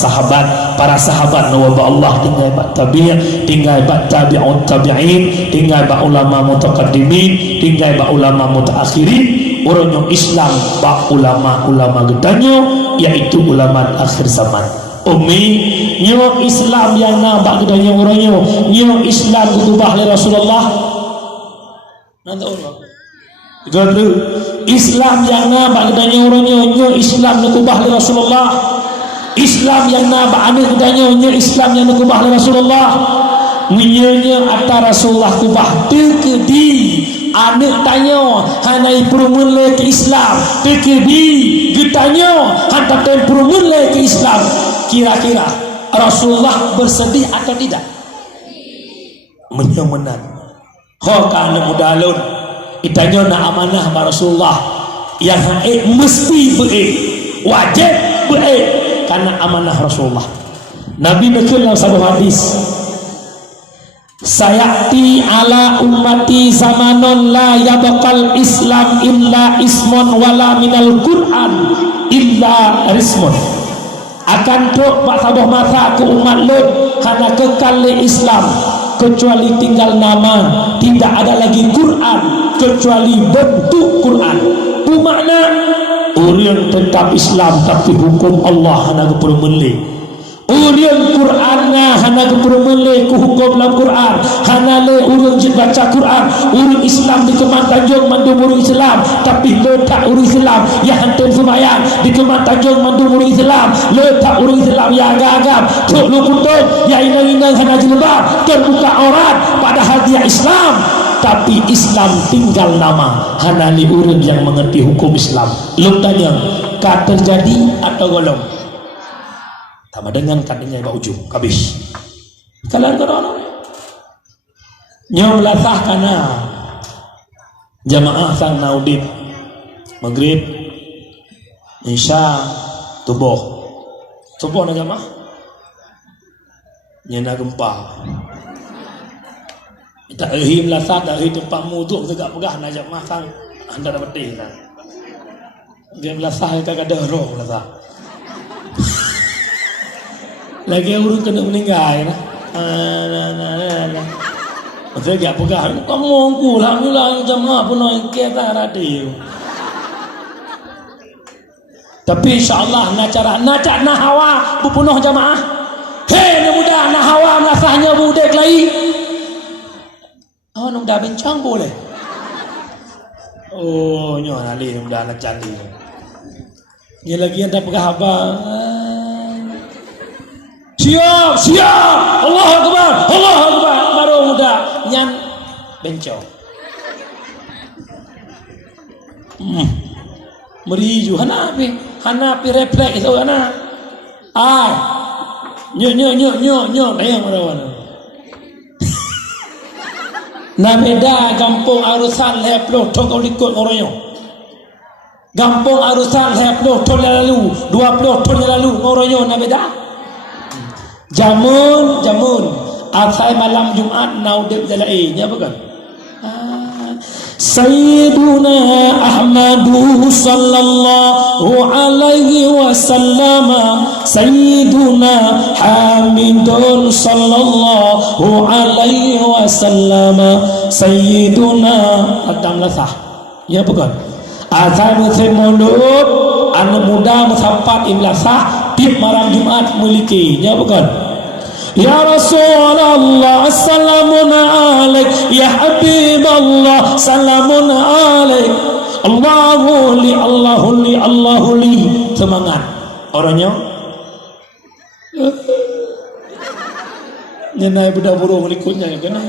sahabat nuwaba Allah, tinggal bak tabi', tinggal bak tabi'un tabi'in, tinggal bak ulama mutaqaddimin, tinggal bak ulama mutaakhirin. Orangnya Islam bak ulama gedanya, iaitu ulama akhir zaman. Umi nyo Islam yang nak gedanya orangnya, nyo Islam ditubah oleh Rasulullah. Nanti orang Gadu Islam yang nak gedanya orangnya, nyo Islam ditubah oleh Rasulullah. Islam yang nak aneh gedanya, nyo Islam yang ditubah oleh Rasulullah. Nyonya atas Rasulullah kubah tekedi. Anak tanya hanai perumule ke Islam, tekedi ditanya hantar perumule ke Islam. Kira-kira Rasulullah bersedih atau tidak? Menyemenan. Ho kana mudalun itanya nak amanah pada Rasulullah, yang mesti baik, wajib baik karena amanah Rasulullah. Nabi berkata dalam satu hadis, sayati ala ummati zamanon la yabqal Islam illa ismun wala minal Quran illa rismun. Akan duk bak sabah masa ke umat Lut karena kekal Islam kecuali tinggal nama, tidak ada lagi Quran kecuali bentuk Quran. Itu makna orang tetap Islam tapi hukum Allah hana kepermele. Orang Quran hana kepermele ku hukum dalam Quran, hana le orang baca Quran. Orang Islam di Keman Tanjung mandum orang Islam, tapi letak orang Islam yang hantar sembahyang di Keman Tanjung mandum orang Islam, letak orang Islam yang agak-agak tok lu kutub yang inang-inang hana jilbab terbuka aurat, padahal dia Islam tapi Islam tinggal nama. Hana li orang yang mengerti hukum Islam. Lu tanya ka terjadi atau golong? Sama dengan kadangnya bak ujung habis. Kalian kena nyom latah kana jamaah sang naudin maghrib isya subuh na jamaah nyana gempa kita ehim latah dari tempat muduk tegak pegah na jamaah sang anda dapat deh kan dia latah kita ada roh latah lagi urut kena meninggal nah. Maksudnya gak pegang kamu aku lah bilang jamaah pun nak kita radio. Tapi insyaallah nak cara nak hawa bupunuh jamaah. Hei tanya budak lagi. Oh, nung dah bincang boleh. Oh, nyo ali nung dah nak cari. Dia lagi yang dah pegah abang. Siap, siap. Allahu Akbar, Allahu Akbar. Baru muda nyan bencong. Meriju hanapi refleks itu hana. Nyo ayang orang. Nabeda kampung arusan leplo tokau likut orangnya. Kampung arusan leplo tahun yang lalu, 20 tahun yang lalu orangnya nabeda. Jamun asai malam Jumat naudib jalai nya bukan. Sayyiduna Ahmadu sallallahu alaihi wasallam, Sayyiduna Hamidun sallallahu alaihi wasallam, Sayyiduna Adam lasah. Ya bukan. Azan mulut anu muda musapat imlasah tip malam Jumat miliki. Ya bukan. Ya Rasulullah assalamun alaik, ya Habiballah salamun alaik. Allahu li semangat orangnya nyenai budak burung ikutnya kena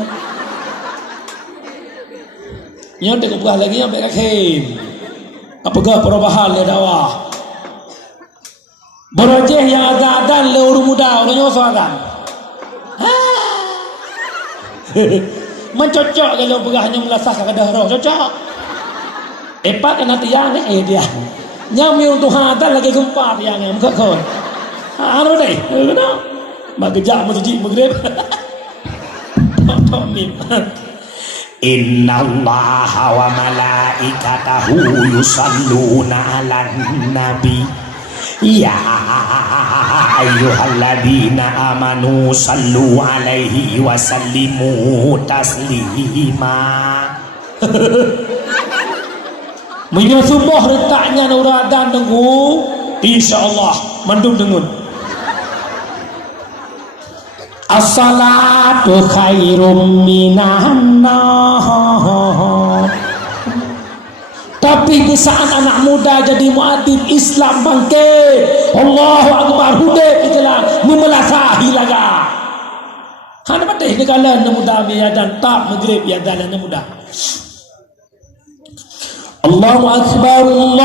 nyotek ubah lagi sampai kakim apakah perubahan le dakwah borojeh yang adan le urung muda orangnya soalan mencocok kalau pegahnya melasah kepada roh cocok epak kena tiang dia nyami untuk hadan lagi gempa tiangnya muka kau anu deh kena mak kejap masjid maghrib mim innallaha wa malaikatahu yusalluna 'alan nabi ya ayyuhalladzina amanu sallu alaihi wa sallimu taslima. Menyuruh subuh letaknya nuradan dengu insyaallah mandum dengun. As-salatu khairum minan nar. Tapi di saat anak muda jadi muadzin Islam bangkit, Allahu Akbar hudai jalan memelasahi laga. Hana patih negala anak muda biadan tak maghrib biadan anak muda. Allahu Akbar, Allahu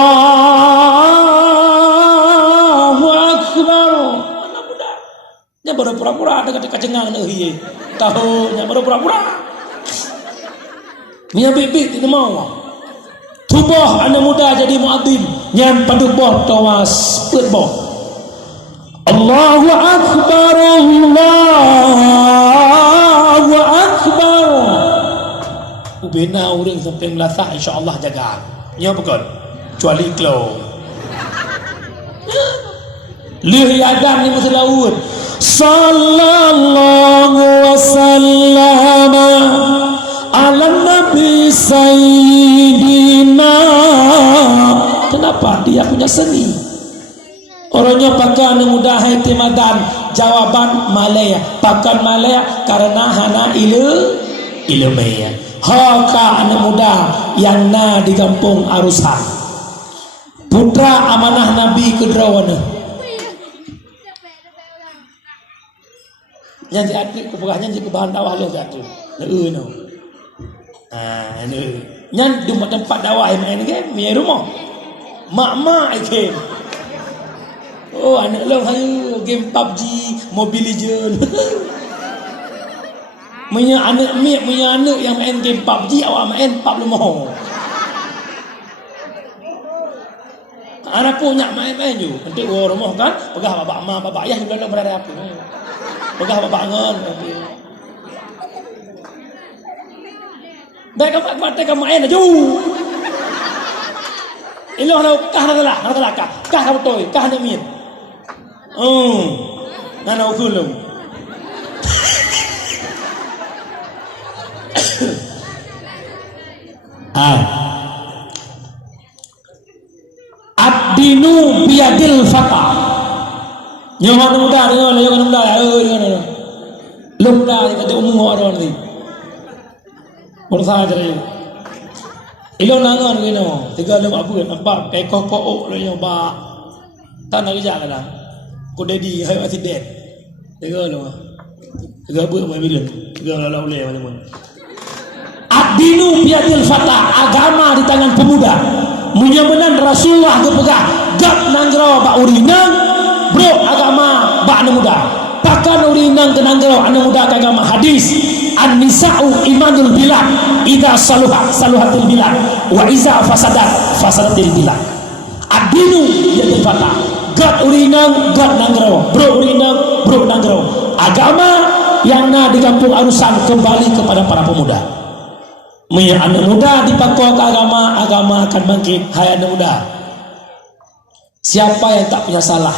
Akbar. Anak muda nya baru pura-pura dekat cengang euy. Tahu nya baru pura-pura. Nya bibit itu mau. Tubuh anak muda jadi muadzin yang paduboh tawas putboh. Allahu Akbar, Allahu Akbar. Ubena orang sampai melasah insyaAllah jaga. Ya bukan? Kecuali klau. Lihiadan ni mesti laut. Sallallahu wasallam ala nabi sayyidina. Kenapa dia punya seni? Orangnya pakai anak muda hikmatan jawaban Malaya, pakai Malaya karena hana ilmu. Haka anak muda yang na di kampung Arusan, putra amanah Nabi Kedrawana. Yang jadi kepegahnya jadi bahan dakwah lo jadi. No. Nyan di tempat dakwah main game mi rumah mak game oh anak lo hayu game PUBG Mobile Legend punya anak yang main game PUBG awak main PUBG lemah anak punya main je nanti rumah kan pegah bapak mak bapak ayah juga berada apa pegah bapak ngan baik apa kamu main aja. Iloh nak kah nak kah kamu toy kah nak min. Nana ukulum. Ad-dinu biyadil fata. Yang muda. Lumda kata umum orang ni. Bersama je. Ilo nangan kena. Tiga lem apa nampak ekor kook lo yang ba. Tak nak kerja kan. Ko dedi hai accident. Tiga lo. Tiga buat mai bilen. Tiga la boleh macam-macam. Ad-dinu biyadil fata, agama di tangan pemuda. Munyamanan Rasulullah kepegang gap nanggro ba urinang bro agama ba anak muda. Pakan urinang ke nanggro anak muda ke agama hadis. An-nisa'u imanul bilad, idza saluhatil bilad wa idza fasadatil bilad. Ad-dinu biyadil fata, gap urinang gap nanggro, bro urinang bro nanggro. Agama yang di kampung Arusan kembali kepada para pemuda. Anak muda dipakau ke agama, agama akan bangkit. Hai anak muda, siapa yang tak punya salah?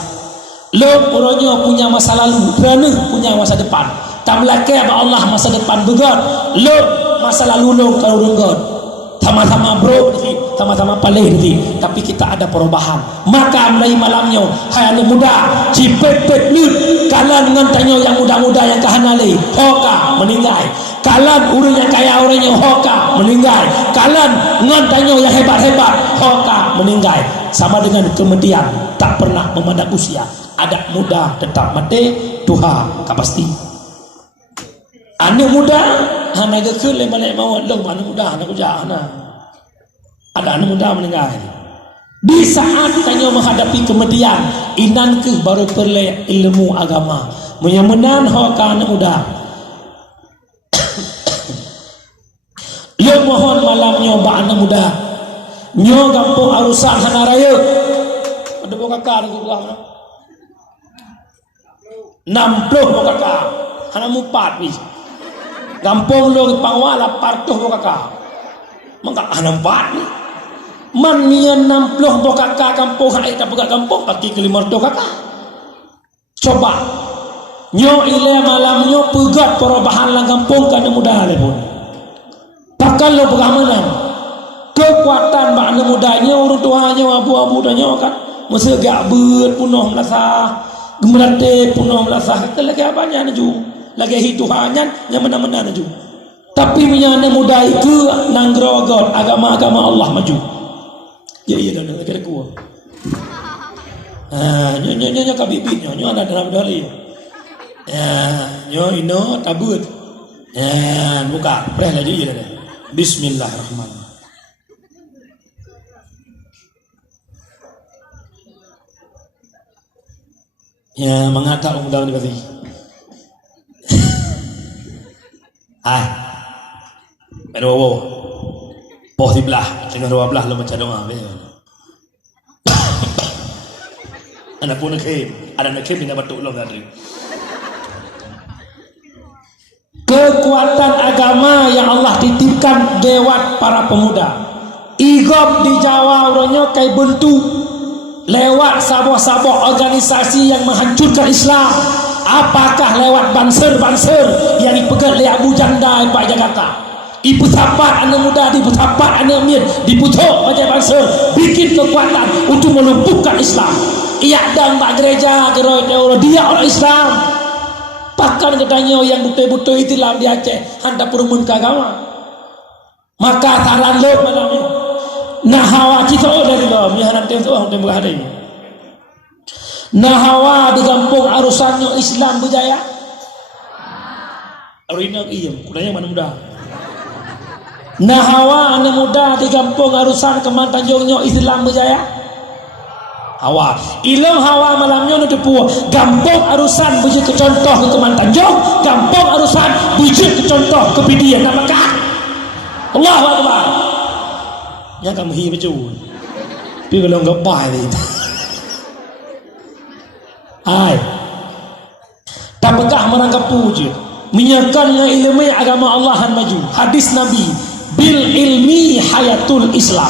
Lo orangnya punya masa lalu, kerana punya masa depan. Tak melaki apa Allah masa depan begot. Lo masa lalu lo kalau begot. Sama-sama bro, sama-sama palih nanti. Tapi kita ada perubahan. Maka mulai malamnya, hai anak muda, cipet-pet nyut. Kalan dengan tanya yang muda-muda yang kahanali, hoka meninggal. Kalan orang yang kaya orangnya hoka meninggal. Kalan dengan tanya yang hebat-hebat, hoka meninggal. Sama dengan kemudian tak pernah memandang usia. Adat muda tetap mati, Tuhan tak pasti. Anak muda hana gekul balik mau long anak muda anak kerja hana. Ada anak muda meninggal. Di saat tanya menghadapi kemudian inan ke baru perle ilmu agama. Menyamenan hoka anak muda. Yo mohon malamnya ba anak muda. Nyo kampung Arusan hana raya. Ada bo kakak aku pulang. 60 bo kakak. Hana mupat wis. Kampung lo pangwala partuh bo kakak. Mangka hana empat ni. Man nian 60 bo kakak kampung hai tak pegang kampung pagi ke 500 kakak. Coba. Nyo ile malam nyo pegat perubahan lang kampung kana muda le pun. Pakal lo pegang mana? Kekuatan ba anak mudanya orang tuanya abu-abu danya kan. Mesti gak beut punuh melasa. Gemerate punuh melasa. Kita lagi apanya naju. Lagi hituhannya yang mana-mana naju. Tapi menyana muda itu nanggrogot agama-agama Allah maju. Ya iya dah lagi aku. Nyonya kabibit nyonya ada dalam dali. Nyo tabut. Buka preh lagi ya dah. Bismillahirrahmanirrahim. Ya mengata undang ni pasti. Aduh, poh di belah, tengah dua belah lo macam doa. Anak pun nak ada nak pindah batuk lo tadi. Kekuatan agama yang Allah titipkan lewat para pemuda. Igop di Jawa orangnya kayak bentuk lewat sabah-sabah organisasi yang menghancurkan Islam. Apakah lewat banser-banser yang dipegang oleh Abu Janda Pak Jakarta? Ibu tapat anak muda, ibu tapat anak mir, diputuk macam banser, bikin kekuatan untuk melumpuhkan Islam. Ia dan tak gereja, dia orang Islam. Bahkan katanya yang betul-betul itulah di Aceh hendak perumun ke agama. Maka saran lo malamnya. Nah hawa kita dari lo, mi hanam tengok orang tembak hari. Nah hawa di kampung Arusannya Islam berjaya. Arinang iem, kudanya mana muda. Nah hawa anak muda di kampung Arusan Keman Tanjungnya Islam berjaya. Hawa ilang hawa malamnya nu tepu gampong Arusan bujuk ke contoh ke Keman Tanjung, gampong Arusan bujuk ke contoh ke Bidian nama Mekah. Allahu Akbar. Ya kamu hi betul. Pi kalau enggak pai ni. Ai. Tak pegah merangkap puji. Menyakannya ilmu agama Allah maju. Hadis Nabi bil ilmi hayatul Islam.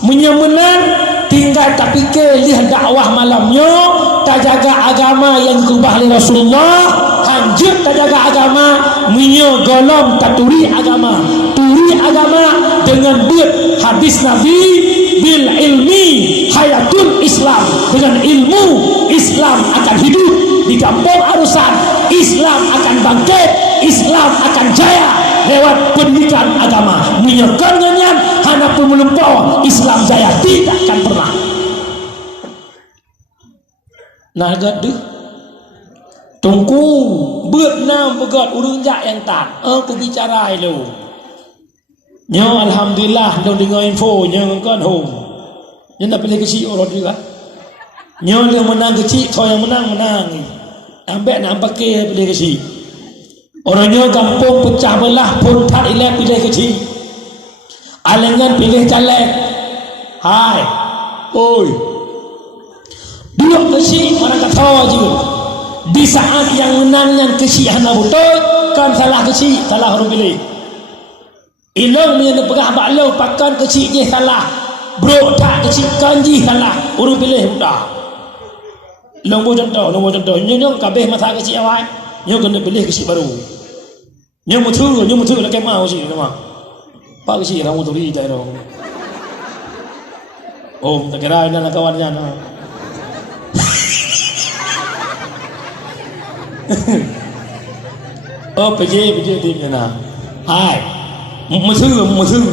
Menyamenan tinggal tak fikir lihat dakwah malamnya tak jaga agama yang diubah oleh Rasulullah, hanjut tak jaga agama menyo golom tak turi agama dengan duit. Hadis Nabi bil ilmi hayatul Islam, dengan ilmu Islam akan hidup di kampung Arusan, Islam akan bangkit Islam akan jaya lewat pendidikan agama. Menyokan nyanyian hana pun melumpau Islam jaya tidak akan pernah. Nah gaduh tungku beut nam begat urang jak yang tak aku bicara lu nyo alhamdulillah dong dengar info nyo kan home nyo nak pilih kecil orang juga nyo yang menang kecil so yang menang ambek nak pakai pilih kecil orang nyo kampung pecah belah pun tak ilek pilih kecil alengan pilih caleg hai oi dua kecil orang kata je di saat yang menangnya kecil hana betul kan salah kecil salah orang pilih ilong yang pegah baklo pakan kecil je salah bro tak kecil kanji salah orang pilih budak nombor contoh nyong kabeh masa kecil awak nyong kena pilih kecil baru nyong mutu nak kemau sih nama pak kecil ramu turi tak dong oh tak kira nak kawannya nah oh pergi di mana hai musuh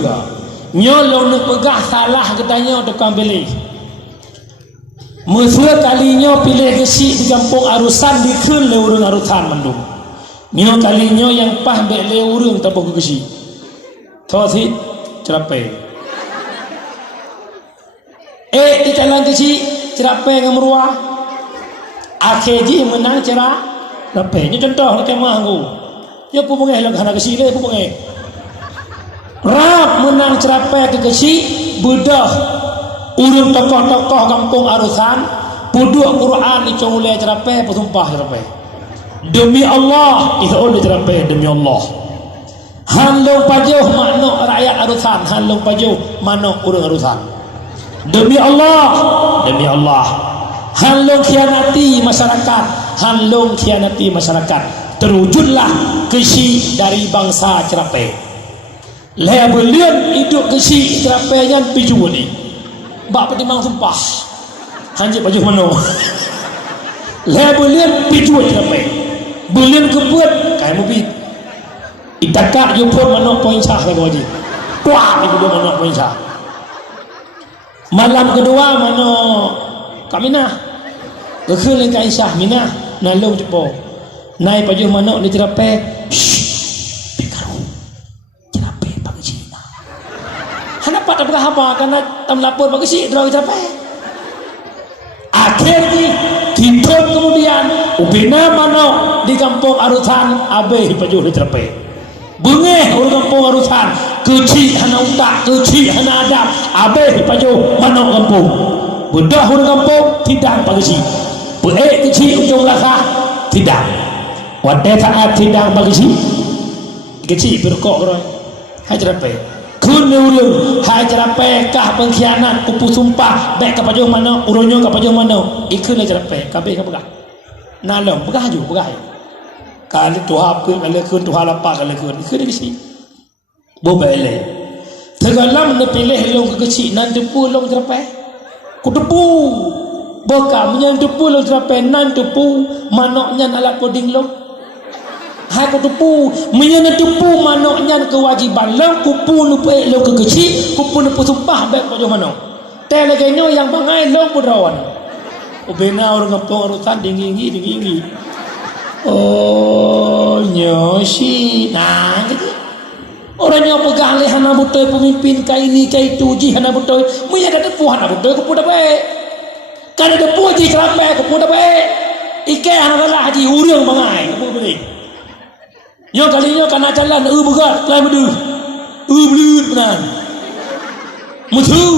lah nyolong nak pegah salah katanya tukang pilih musuh kalinya pilih kecil di kampung arusan dikun le urang arusan mandung nyo kalinya yang pah bek le urang tapok kecil tho si cerape di jalan kecil cerape ngamruah akhirnya menang cerah Rapi, ini contoh nak kemah aku. Ya pun pengen lah anak kecil dia pun pengen. Rap menang cerapai ke kecil, bedah urung tokoh-tokoh kampung arusan, puduk Quran di congulai cerapai, pesumpah cerapai. Demi Allah, itu oleh cerapai demi Allah. Hanlong pajuh makna rakyat arusan, hanlong pajuh makna urung arusan. Demi Allah, hanlong khianati masyarakat. Hanlong khianati masyarakat terwujudlah kesi dari bangsa cerapai leha belian hidup kesi cerapai yang piju ni bak petimang sumpah hanjir baju mano leha belian piju cerapai belian kebut kaya mobil itakak jumpa mano poin sah kata wajib kuat ibu dia mano poin sah malam kedua mano Kak Minah kekil dengan Kak Isyah Minah nalung cepo naik pajuh manok ni cerapai pekaru cerapai bagi Cina hendak tak berapa karena tam lapor bagi si draw cerapai akhirnya tidur kemudian ubina manok di kampung arusan abe pajuh ni cerapai bengeh orang kampung arusan kecil hana utak kecil hana adab abe pajuh manok kampung bedah orang kampung tidak bagi si kecil ujung lakah tidak wadai saat tidak bagi si kecil berkok orang hai cerapai kun urung hai cerapai kah pengkhianat kupu sumpah baik kepada mana urunyo kepada mana ikut le cerapai kabeh ka begah nalong begah ju begah kali tuha ke kali kun tuha lapak kali kun ikut di sini bo bele tegalam ne pilih long kecil nan depu long cerapai ku depu Boka menyang tepu lo cerapai nan tepu manoknya alat poding lo. Hai ko tepu menyang tepu manoknya kewajiban lo kupu lupa lo ke kecil kupu lupa sumpah baik pada manok. Tele genyo yang bangai lo pudrawan. Ubena orang kampung arusan tinggi. Oh nyosi nah gitu. Orang yang pegang le hana betul pemimpin kai ini kai tu ji hana betul menyang tepu hana betul kupu dah baik. Kan ada puji cerapai ke pun dapat ikan anak lah haji urang bangai ke pun beli yang kalinya kena jalan berat lain bedu belut benar mutu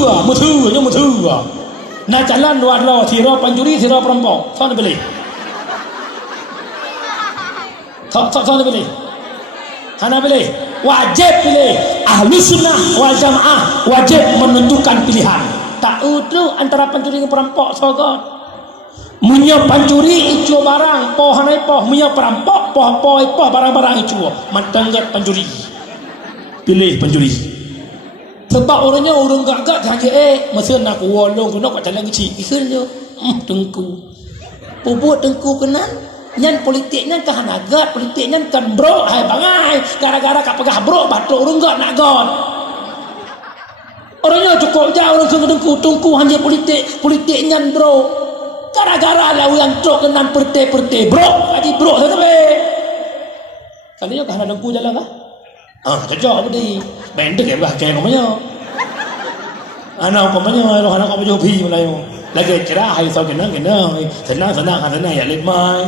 nak jalan dua lo sira pancuri sira perampok sana beli sana beli hana beli wajib pilih ahli sunnah wal jamaah wajib menentukan pilihan tak utuh antara pencuri dengan perampok sogot munya pencuri icu barang poh hanai poh munya perampok poh barang-barang icu matanggat pencuri pilih pencuri sebab orangnya orang gagak jangan mesin nak wolong kena kat jalan kecil ikhilnya tengku bubut tengku kenan nyan politik nyan kan hanagat politik nyan kan bro hai bangai gara-gara kap pegah bro batuk runggot nak gon orangnya cukup jauh orang sengdengku tungku hanya politik nyan bro gara-gara lah yang cok kenan perte bro aji bro saja be kalinya kan dengku jalan kah cocok apa di bendek ya bah kayak namanya anak umpamanya anak kamu jauh pi Melayu lagi cerah hai so kenang senang ya lemai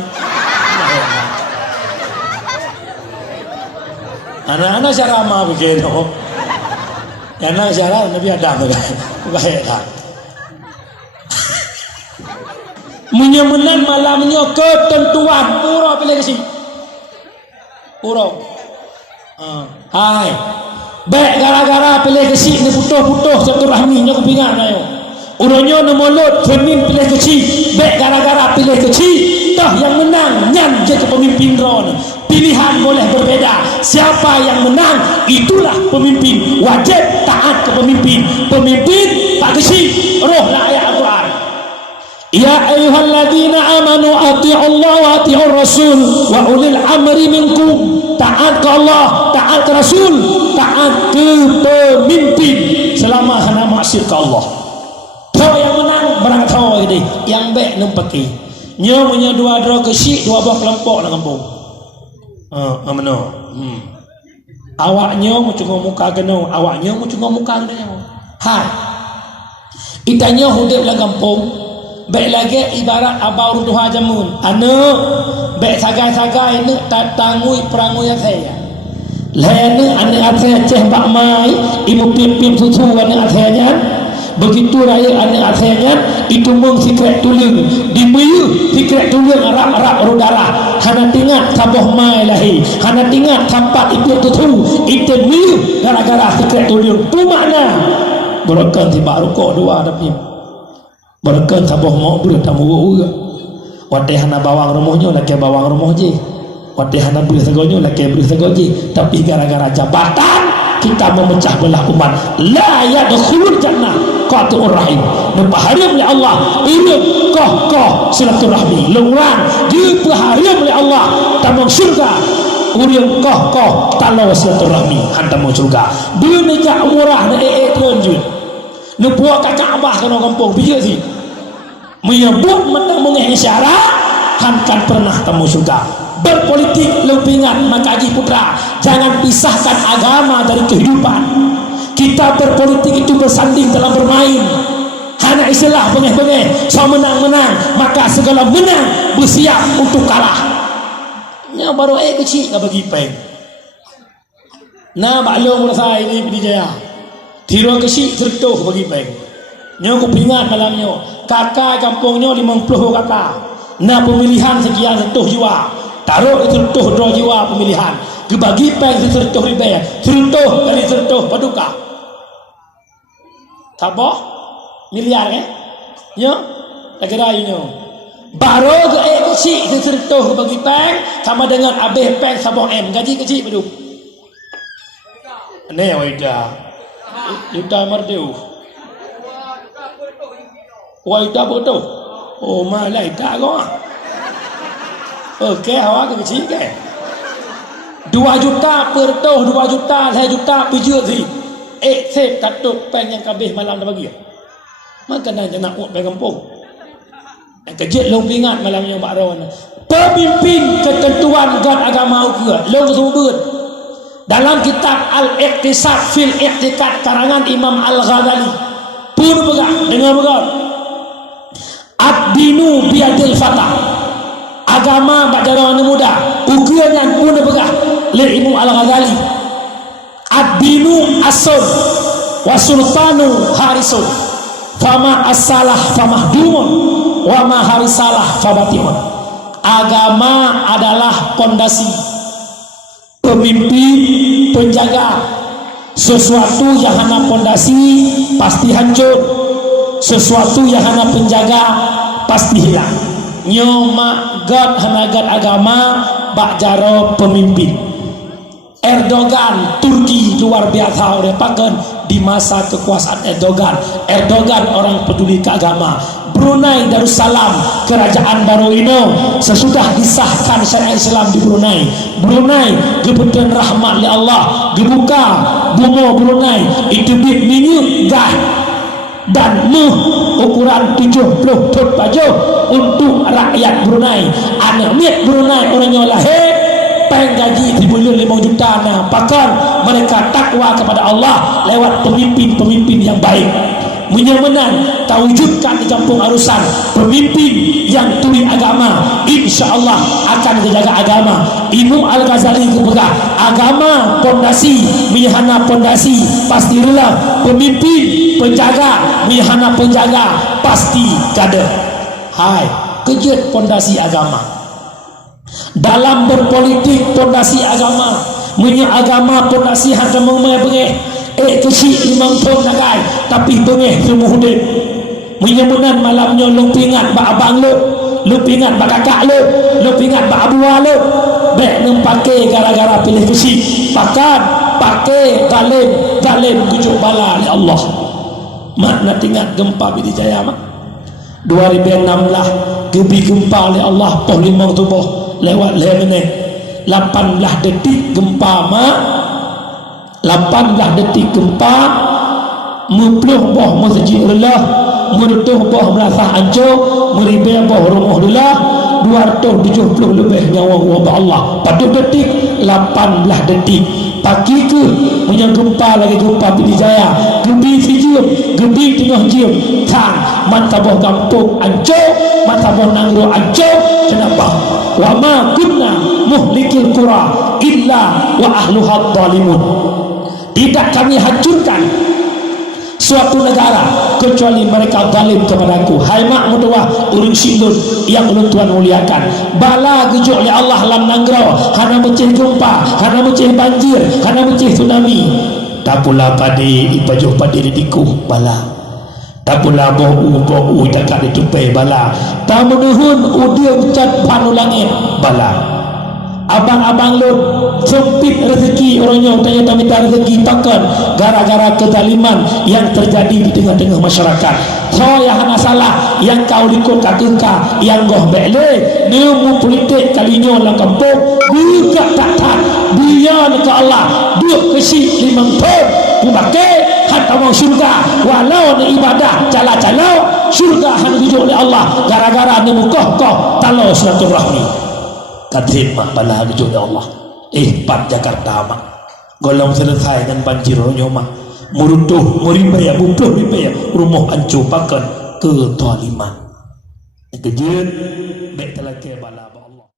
anak-anak syarama begitu anak syarama Nabi Adam baik tak menyemenan malamnya ketentuan pura pilih ke sini pura hai baik gara-gara pilih ke sini putus silaturahmi nya kepingan ayo urangnya nomolot femin pilih kecil baik gara-gara pilih kecil toh yang menang nyan je pemimpin ron pilihan boleh berbeza siapa yang menang itulah pemimpin wajib taat ke pemimpin tak kecil roh lah ayat Al-Quran ya ayyuhalladzina amanu ati'ullaha wa ati'ur rasul wa ulil amri minkum taat ke Allah taat ke Rasul taat ke pemimpin selama hana maksiat ke Allah kau yang menang barang kau ini yang baik nempati nya punya dua kesik dua buah kelompok nak kampung amano awaknya mu cungo muka geno awaknya mu cungo muka geno hai itanya hidup lah kampung baik lagi ibarat abau runtuh jamun anak baik sagai-sagai ni tatangui perangui saya lain anak saya ceh bak mai ibu pim susu anak saya begitu raya anak asalnya itu mung sikret tulang di meyu sikret tulang arak darah hana tingat saboh mai lahi hana tingat sampat itu tutu itu meyu gara-gara sikret tulang tu makna berakan tiba rukuk dua tapi berakan saboh mau berat tamu ura wadai hana bawang rumahnya laki bawang rumah je wadai hana beri segonya laki beri segoje tapi gara-gara jabatan kita memecah belah umat la yadkhulul jannah qati'ur rahim berpaharim oleh Allah ini koh silaturahmi lurang dipaharim oleh Allah tamang surga urang koh talau silaturahmi hantam surga benika murah na tunjun nu puak Kaabah kana kampung bija si menyebut mata mengeh syarat hankan pernah temu surga berpolitik lempingan makaji putra jangan pisahkan agama dari kehidupan kita berpolitik itu bersanding dalam bermain hanya istilah bengeh-bengeh so menang-menang maka segala menang bersiap untuk kalah nya baru kecil nak bagi peng na maklum rasa ini Pidijaya tiro kecil tertuh bagi peng nya kupingat malamnya kakak kampungnya 50 kata na pemilihan sekian sentuh jiwa taruh itu sentuh 2 jiwa pemilihan dibagi peng sentuh ribu sentuh kali sentuh paduka taboh miliar nya lagi rayunya baru ke kecil sentuh bagi peng sama dengan habis peng sabong M gaji kecil padu ni waida juta merdu waida betul oh malai tak kau okey awak kecil ke 2 juta per tuh 2 juta 2 juta pijut si save katuk peng yang kabeh malam dah bagi maka nak buat pergi kampung yang kejut lumpingat malam yang bakron pemimpin ketentuan God agama ke long subut dalam kitab Al-Iqtisad fil Iqtiqad karangan Imam Al-Ghazali pun begah dengar begah ad-dinu biadil fatah agama bacaan muda ukiran pun begah li Imam Al-Ghazali ad-dinu asun wa sultanu harisun fama as-salah famahdumun wa ma harisalah fabatimun agama adalah pondasi pemimpin penjaga sesuatu yang hana pondasi pasti hancur sesuatu yang hana penjaga pasti hilang nyoma God hanagat agama bak jaro pemimpin Erdogan Turki luar biasa oleh pakan di masa kekuasaan Erdogan. Erdogan orang peduli keagama. Brunei Darussalam, kerajaan baru ini sesudah disahkan syariat Islam di Brunei. Brunei diberikan rahmat oleh Allah, dibuka bunga Brunei itu minyak gas dan ukuran 70 ton baju untuk rakyat Brunei. Anak miat Brunei orangnya lahir peng gaji 3 juta nah pakar mereka takwa kepada Allah lewat pemimpin-pemimpin yang baik. Menyamanan terwujudkan di kampung Arusan pemimpin yang tuli agama, insya Allah akan menjaga agama. Imam Al-Ghazali kepegang agama pondasi, mihana pondasi pasti rela. Pemimpin penjaga, mihana penjaga pasti kada. Hai, kejut pondasi agama. Dalam berpolitik pondasi agama, agama pondasi hanya mengmai kecil 5 tahun nagai tapi bengeh semua hidup. Menyemunan malamnya lu pingat bak abang lu pingat bak kakak lu pingat bak abua lu bek nem pakai gara-gara pilih kecil pakai dalim kujuk bala oleh Allah. Mak nak ingat gempa Pidijaya mak 2016 gebi gempa oleh Allah poh 5 tubuh lewat 5 minit 18 detik gempa mak 18 detik gempa mempluh boh masjid Allah, merutuh boh merasa hancur, meribah boh rumah Allah, 270 lebih nyawa wabah Allah pada detik 18 detik. Pagi ke punya gempa lagi gempa Pidijaya, gembi sijum, gembi tengah jium tang mata boh kampung hancur, mata boh nangro hancur. Kenapa? Wa ma kunna muhlikil qura illa wa ahluha dhalimun. Tidak kami hancurkan suatu negara kecuali mereka zalim kepadaku. Hai mak mutua ulun sindun yang ulun tuan muliakan, bala gejuk oleh Allah lam nanggro hana mecih gempa, hana mecih banjir, hana mecih tsunami. Tak pula padi ipajuh padi diku bala, tak pula bohu jakat ditupai bala, tak menuhun udia ucat panu langit bala. Abang-abang lu sempit rezeki orangnya tanya minta rezeki pakan gara-gara kezaliman yang terjadi di tengah-tengah masyarakat. So yang hana salah yang kau likut kakengka yang goh bele ilmu politik kalinya lang kampung buka tak biar ke Allah duk kesi 5 tahun pakai hatta mau syurga walau ni ibadah cala-cala syurga han bujuk oleh Allah gara-gara ni mukoh koh talau silaturahmi. Katin mak bala gejuk ya Allah. Pat Jakarta mak golong selesai dengan banjir ronyo mak murutuh muribaya bupluh ribaya rumah hancur pakan kezaliman. Kejut